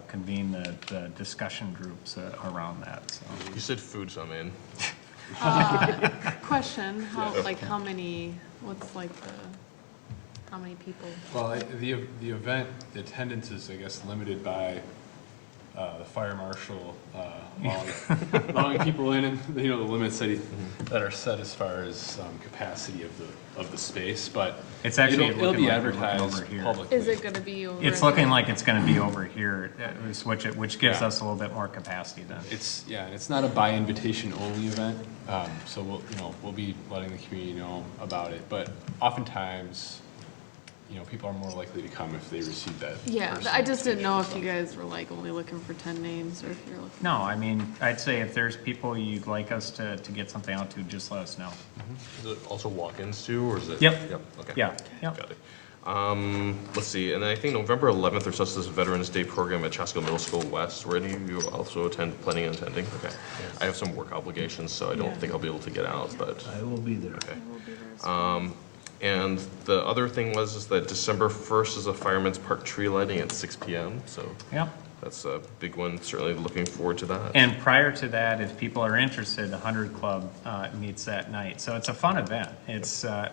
convene the discussion groups around that. So. You said food, so I'm in. Question, how many, how many people? Well, the event, the attendance is, I guess, limited by the fire marshal allowing people in, and the limits that are set as far as capacity of the space. But It's actually it'll looking be like we're looking advertised over here. publicly. Is it gonna be over? It's looking like it's going to be over here, which gives us a little bit more capacity then. It's not a by invitation only event, so we'll be letting the community know about it. But oftentimes, people are more likely to come if they receive that. Yeah, personal I just didn't know if you invitation. guys were only looking for 10 names, or if you're looking. No, I mean, I'd say if there's people you'd like us to get something out to, just let us know. Is it also walk-ins too, or is it? Yep. Okay. Yeah, yep. Got it. Let's see, and then I think November 11th, there's just this Veterans Day program at Chaska Middle School West. Were any of you also planning on attending? Okay. I have some work obligations, so I don't think I'll be able to get out, but, I will be there. okay. I will be there as well. And the other thing is that December 1st is a Fireman's Park tree lighting at 6 PM, so Yep. that's a big one, certainly looking forward to that. And prior to that, if people are interested, the 100 Club meets that night. So it's a fun event. It's a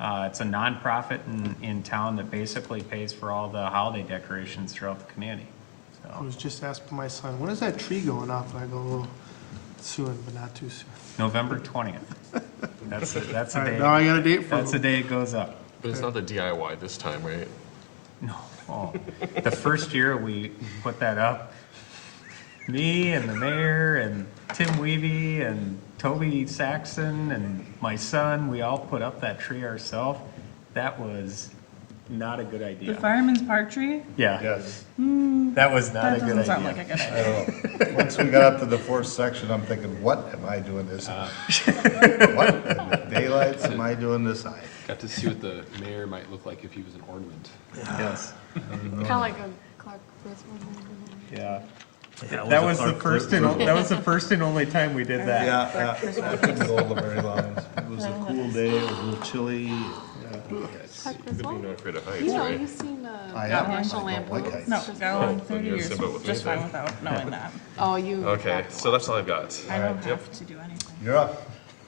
nonprofit in town that basically pays for all the holiday decorations throughout the community. I So was just asking my son, when is that tree going up? And I go, soon, but not too soon. November 20th. That's All the right, day. now I got a date for That's the him. day it goes up. But it's not the DIY this time, right? No. Oh, the first year we put that up, me and the mayor and Tim Weavy and Toby Saxon and my son, we all put up that tree ourselves. That was not a good The idea. Fireman's Park tree? Yeah, Yes. that was not That a good doesn't sound idea. like a good I idea. don't know. Once we got up to the fourth section, I'm thinking, what am I doing this? What in the daylights am I doing this? Got to see what the mayor might look like if he was an ornament. Yes, Kind of like a Clark Griswold. yeah. That was the first and only time we did that. Yeah, I couldn't go over very long. It was a cool day, it was a little chilly. Clark You could be Griswold? no Creative Heights, You know, right? you've seen I have. National I don't like Lampoon's. heights. No, Christmas go Oh, on then 30 you're years, simple with me just fine then. without knowing that. Oh, you. Okay, have to so that's all I've got. I don't Yep. have to do anything. You're up.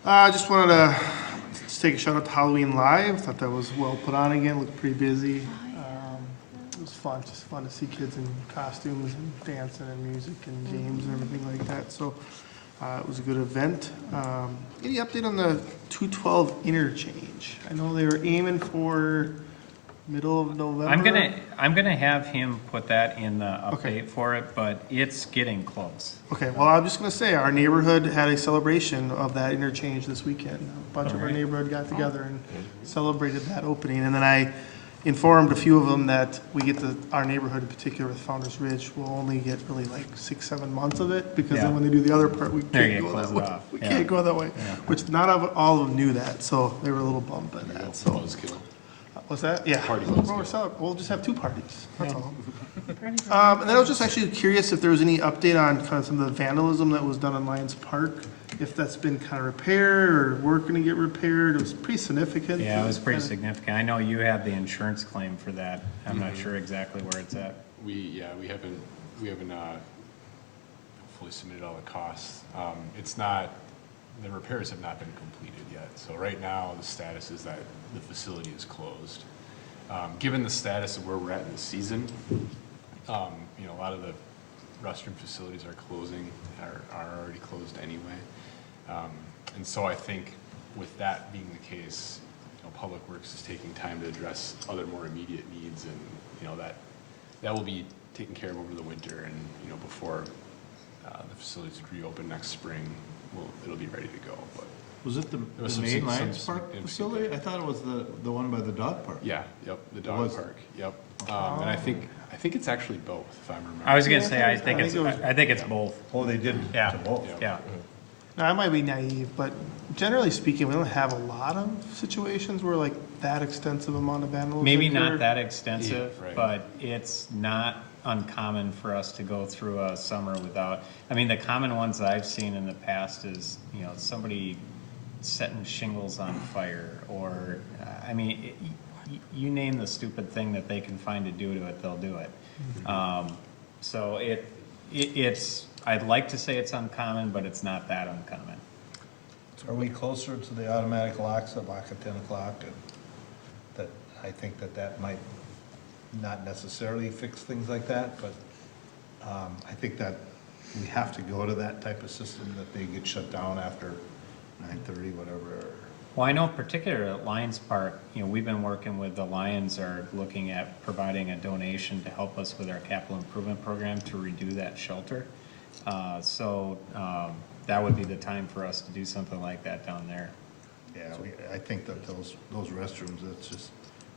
I just wanted to just take a shout out to Halloween Live. Thought that was well put on again, looked pretty busy. It was fun, just fun to see kids in costumes and dancing and music and games and everything like that. So it was a good event. Any update on the 212 interchange? I know they were aiming for middle of November. I'm gonna have him put that in the Okay. update for it, but it's getting close. Okay, well, I'm just gonna say, our neighborhood had a celebration of that interchange this weekend. A bunch of our Alright. neighborhood got together and celebrated that opening. And then I informed a few of them that our neighborhood in particular with Founder's Ridge will only get really like 6-7 months of it, because Yeah. then when they do the other part, we There you can't go close that it way. off. We Yeah. can't go that way, Yeah. which not all of them knew that, so they were a little bummed by that, so. Buzzkill. What's that? Yeah. Party Well, buzzkill. we'll just have two parties, that's Yeah. all. And then I was just actually curious if there was any update on kind of some of the vandalism that was done on Lions Park, if that's been kind of repaired or working to get repaired. It was pretty significant. Yeah, it was pretty Kinda- significant. I know you have the insurance claim for that. I'm not sure exactly where it's at. We haven't fully submitted all the costs. The repairs have not been completed yet. So right now, the status is that the facility is closed. Given the status of where we're at in the season, a lot of the restroom facilities are closing, are already closed anyway. And so I think with that being the case, you know, Public Works is taking time to address other more immediate needs, and, you know, that will be taken care of over the winter, and, you know, before the facilities reopen next spring, it'll be ready to go, but. Was it the There was main some Lions Park significant facility? feedback. I thought it was the one by the dog park. Yeah, yep, the It dog was- park, yep. And I think it's actually both, if I'm remembering. I was gonna say, I I think think it was- it's both. Oh, they did Yeah. to both. Yeah. Now, I might be naive, but generally speaking, we don't have a lot of situations where like that extensive amount of vandalism. Maybe not occurred. that extensive, Yeah, right. but it's not uncommon for us to go through a summer without, I mean, the common ones I've seen in the past is, you know, somebody setting shingles on fire, or, I mean, you name the stupid thing that they can find to do to it, they'll do it. So it's, I'd like to say it's uncommon, but it's not that uncommon. Are we closer to the automatic locks at lock at 10 o'clock? And that, I think that might not necessarily fix things like that, but I think that we have to go to that type of system, that they get shut down after 9:30, whatever. Well, I know particularly at Lions Park, you know, we've been working with the Lions, are looking at providing a donation to help us with our capital improvement program to redo that shelter. So that would be the time for us to do something like that down there. Yeah, I think that those restrooms, it's just,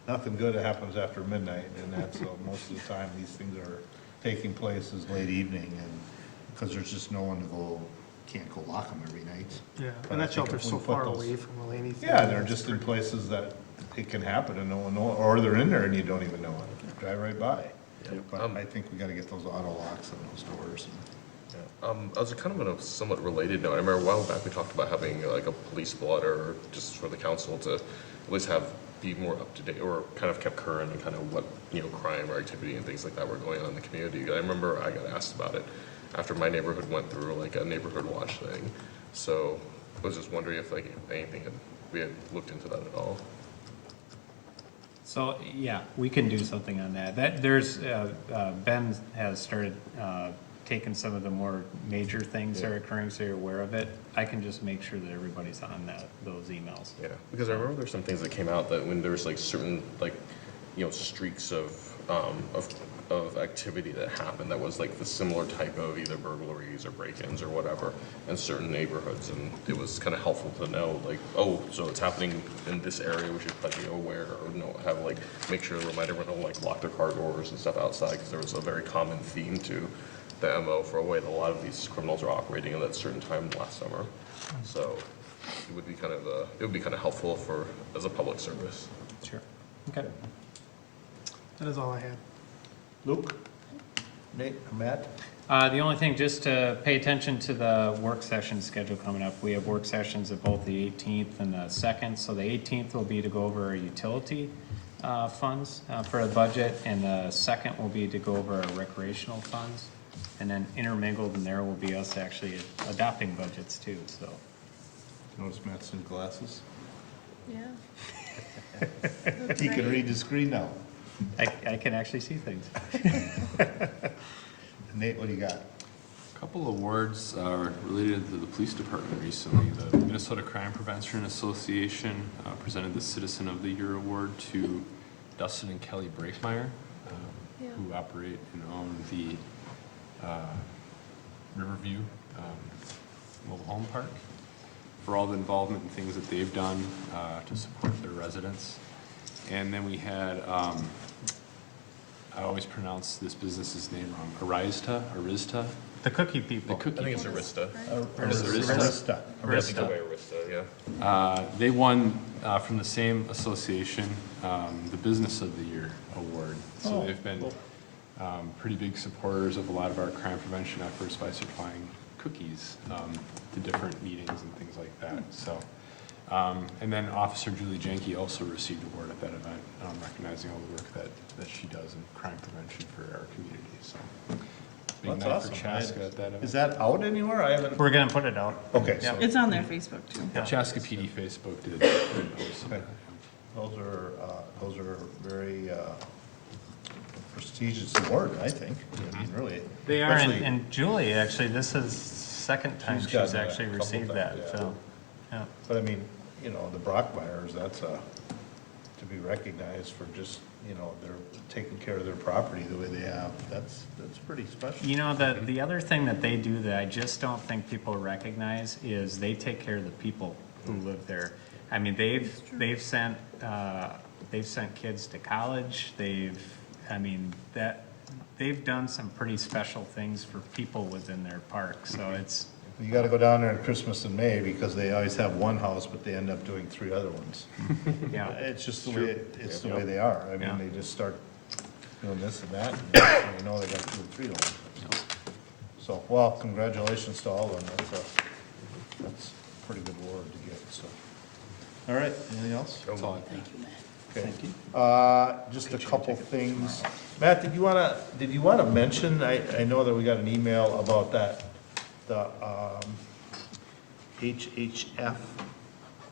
nothing good happens after midnight, and that's, most of the time, these things are taking place is late evening, and, because there's just no one to go, can't go lock them every night. Yeah, But and I that think shelter's if so we put far those- away from really anything. Yeah, they're just in places that it can happen and no one knows, or they're in there and you don't even know it, drive right by. But I think we gotta get those auto locks on those doors. I was kind of on a somewhat related note. I remember a while back we talked about having like a police blotter, just for the council to at least be more up to date, or kind of kept current on kind of what, you know, crime or activity and things like that were going on in the community. I remember I got asked about it after my neighborhood went through like a neighborhood watch thing. So I was just wondering if like anything we had looked into that at all. So, yeah, we can do something on that. There's, Ben has started taking some of the more major things that are occurring, so you're aware of it. I can just make sure that everybody's on those emails. Yeah, because I remember there's some things that came out that when there's like certain like, you know, streaks of activity that happened that was like the similar type of either burglaries or break-ins or whatever in certain neighborhoods, and it was kind of helpful to know like, oh, so it's happening in this area, we should probably be aware, or have like, make sure to remind everyone to like lock their car doors and stuff outside, because there was a very common theme to the MO for a way that a lot of these criminals are operating at that certain time last summer. So it would be kind of helpful as a public service. Sure. Okay. That is all I had. Luke? Nate? Matt? The only thing, just to pay attention to the work session schedule coming up. We have work sessions at both the 18th and the 2nd. So the 18th will be to go over our utility funds for the budget, and the 2nd will be to go over our recreational funds. And then intermingled in there will be us actually adopting budgets too, so. Notice Matt's in glasses. Yeah. He can read the screen now. I can actually see things. Nate, what do you got? A couple awards related to the police department recently. The Minnesota Crime Prevention Association presented the Citizen of the Year Award to Dustin and Kelly Breakmeyer, who operate and own the Riverview Mobile Home Park, for all the involvement and things that they've done to support their residents. And then we had, I always pronounce this business's name wrong, Arista. The cookie people. The cookie I think it's people. Arista. Arista. Yeah. They won from the same association, the Business of the Year Award. So they've been pretty big supporters of a lot of our crime prevention efforts by supplying cookies to different meetings and things like that. So, and then Officer Julie Jenke also received an award at that event, recognizing all the work that she does in crime prevention for our community. So, big That's night awesome. for Chaska at that event. Is that out anywere? I haven't. We're gonna put it out. Okay, so It's on their Facebook too. Chaska PD Facebook did post Okay. about it. those are very prestigious award, I think. I mean, really. They are, Actually, and Julie, actually, this is second time She's gotten she's that actually a couple received times, that, yeah. so, yeah. But I mean, you know, the Brockmeyers, that's to be recognized for just, you know, they're taking care of their property the way they have. That's pretty special. You know, the other thing that they do that I just don't think people recognize is they take care of the people who live there. I mean, they've sent kids to college, they've done some pretty special things for people within their park, so it's, You gotta go down there at Christmas in May because they always have one house, but they end up doing 3 other ones. yeah. It's just the way, it's the way they are. I Yeah. mean, they just start doing this and that, and they know they got 2 or 3 of them. So, well, congratulations to all of them. That's a pretty good award to get, so. All right, anything else? That's all. Thank you, Matt. Okay. Just a couple things. Matt, did you wanna mention, I know that we got an email about that, the, HHF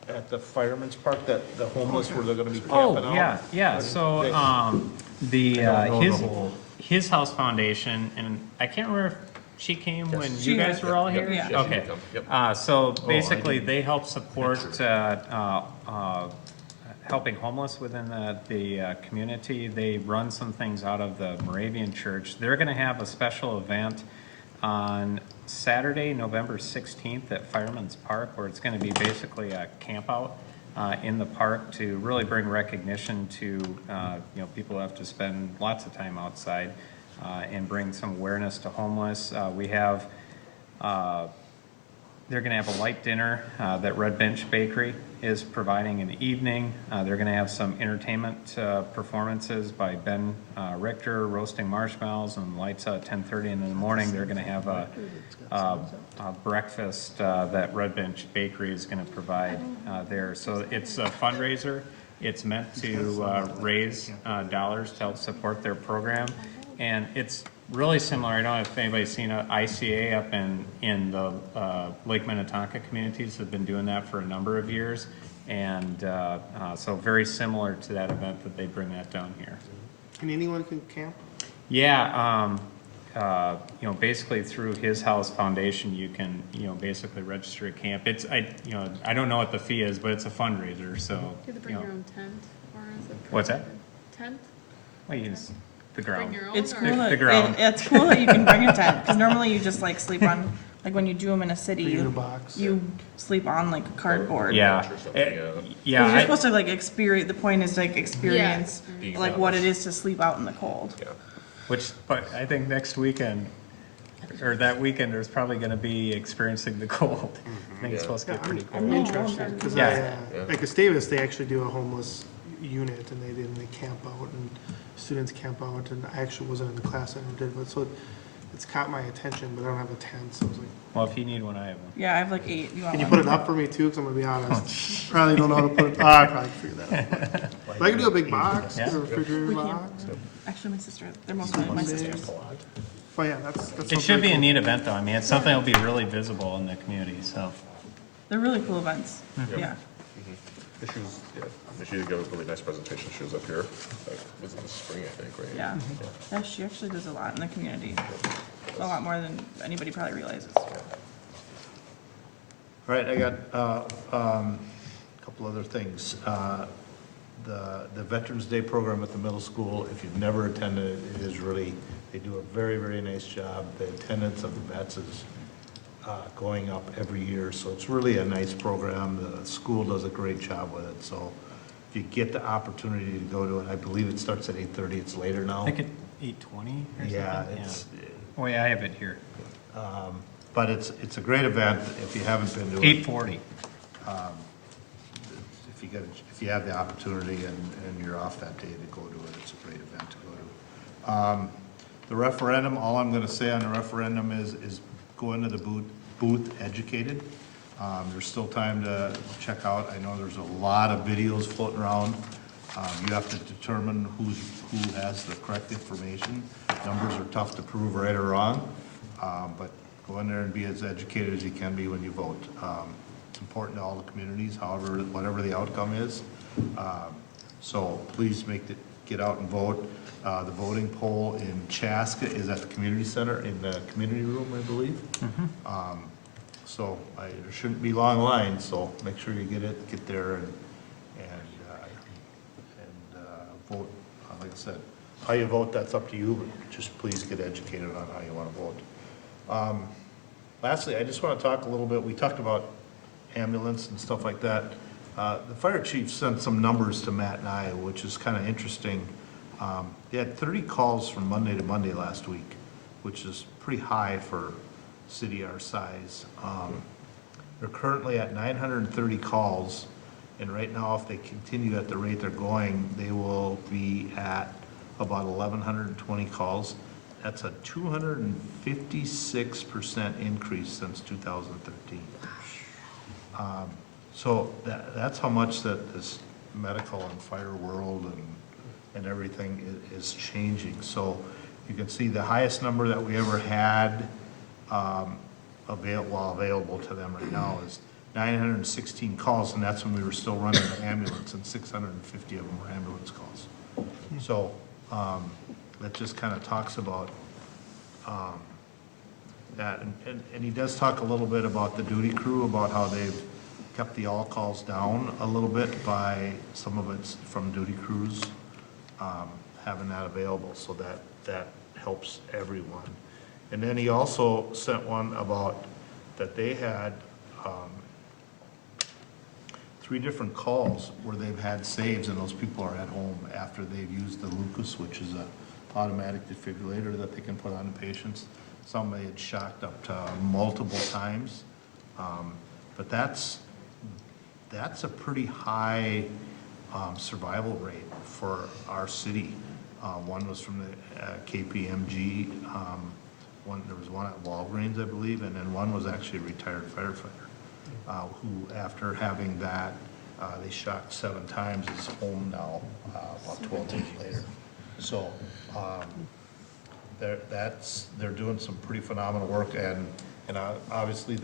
at the Fireman's Park, that the homeless where they're gonna be camping out? Yeah, so, I don't know the whole- his house foundation, and I can't remember if she came when She you guys was. were all Yep, here? Yeah. yeah, she Okay. did come, yep. So I basically, didn't. they help support, helping homeless within the community. They run some things out of the Moravian Church. They're gonna have a special event on Saturday, November 16th at Fireman's Park, where it's gonna be basically a camp out in the park to really bring recognition to, you know, people who have to spend lots of time outside and bring some awareness to homeless. We have, they're gonna have a light dinner that Red Bench Bakery is providing in the evening. They're gonna have some entertainment performances by Ben Richter, roasting marshmallows and lights out at 10:30. And in the morning, they're gonna have a breakfast that Red Bench Bakery is gonna provide there. So it's a fundraiser. It's meant to raise dollars to help support their program. And it's really similar, I don't know if anybody's seen ICA up in the Lake Minnetonka communities have been doing that for a number of years. And so very similar to that event that they bring that down here. And anyone can camp? Yeah, you know, basically through His House Foundation, you can, you know, basically register a camp. It's, you know, I don't know what the fee is, but it's a fundraiser, so. Do you have to bring you know. your own tent, or is it? What's that? Tent? Well, you just, the Bring ground. your own? It's or- cool that, The ground. it's cool that you can bring a tent, because normally you just like sleep on, like when you do them in a city, Put it in a you, box. you sleep on like cardboard. Yeah, Or something, It- yeah. Because you're yeah, supposed to like experience, the point is like experience Being like what it outdoors. is to sleep out in the cold. Yeah. but I think next weekend, or that weekend, there's probably gonna be experiencing the cold. I think it's Yeah. supposed to Yeah, get pretty I'm cold. interested, because Yeah. like Gustavus, they actually do a homeless unit, and they camp out, and students camp out, and I actually wasn't in the class I ever did, but so it's caught my attention, but I don't have a tent, so I was like, Well, if you need one, I have one. Yeah, I have like 8. You want can you one? put it up for me too, because I'm gonna be honest, probably don't know how to put it, I probably can figure that out. But I can do a big box, Yeah. a refrigerator We can. box, Actually, my sister, they're mostly my sisters. but yeah, that's. It should be a neat event, though. I mean, it's something that'll be really visible in the community, so. They're really cool events, Mm-hmm. yeah. She did give a really nice presentation. She was up here, was in the spring, I think, right? Yeah. Yeah, she actually does a lot in the community. A lot more than anybody probably realizes. All right, I got a couple other things. The Veterans Day program at the middle school, if you've never attended, it is really, they do a very, very nice job. The attendance of the vets is going up every year, so it's really a nice program. The school does a great job with it, so if you get the opportunity to go to it, I believe it starts at 8:30, it's later now. I think at 8:20 or something? Yeah, it's, Oh, yeah, I have it here. but it's a great event if you haven't been to it. 8:40. If you have the opportunity and you're off that day to go to it, it's a great event to go to. The referendum, all I'm gonna say on the referendum is go into the booth educated. There's still time to check out. I know there's a lot of videos floating around. You have to determine who has the correct information. Numbers are tough to prove right or wrong, but go in there and be as educated as you can be when you vote. It's important to all the communities, whatever the outcome is. So please get out and vote. The voting poll in Chaska is at the community center in the community room, I believe. So there shouldn't be long lines, so make sure you get there and vote. Like I said, how you vote, that's up to you, but just please get educated on how you want to vote. Lastly, I just want to talk a little bit, we talked about ambulance and stuff like that. The fire chief sent some numbers to Matt and I, which is kind of interesting. They had 30 calls from Monday to Monday last week, which is pretty high for a city our size. They're currently at 930 calls, and right now, if they continue at the rate they're going, they will be at about 1,120 calls. That's a 256% increase since 2013. So that's how much that this medical and fire world and everything is changing. So you can see the highest number that we ever had available to them right now is 916 calls, and that's when we were still running the ambulance, and 650 of them were ambulance calls. So that just kind of talks about that. And he does talk a little bit about the duty crew, about how they've kept the all calls down a little bit by some of it's from duty crews having that available, so that helps everyone. And then he also sent one about that they had 3 different calls where they've had saves, and those people are at home after they've used the Lucas, which is a automatic defibrillator that they can put on the patients. Some they had shocked up to multiple times, but that's a pretty high survival rate for our city. One was from the KPMG, there was one at Walgreens, I believe, and then one was actually a retired firefighter, who, after having that, they shocked 7 times, is home now, about 12 days later. So, they're doing some pretty phenomenal work, and obviously,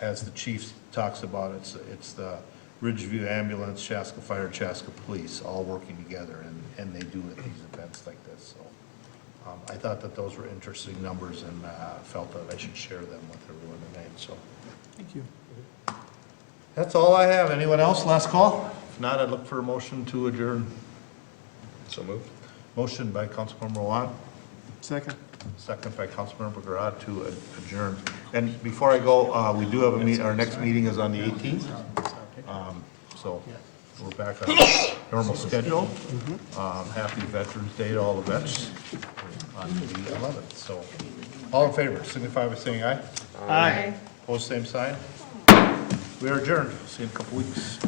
as the chief talks about, it's the Ridgeview Ambulance, Chaska Fire, Chaska Police, all working together, and they do at these events like this, so. I thought that those were interesting numbers, and felt that I should share them with everyone tonight, so. Thank you. That's all I have. Anyone else? Last call? If not, I'd look for a motion to adjourn. So moved. Motion by Councilmember Juan, Second. second by Councilmember Garad to adjourn. And before I go, we do have our next meeting is on the 18th. So we're back on normal schedule. Happy Veterans Day to all the vets on the 11th. So all in favor, signify by saying aye. Aye. Opposed, same sign. We are adjourned. See you in a couple weeks.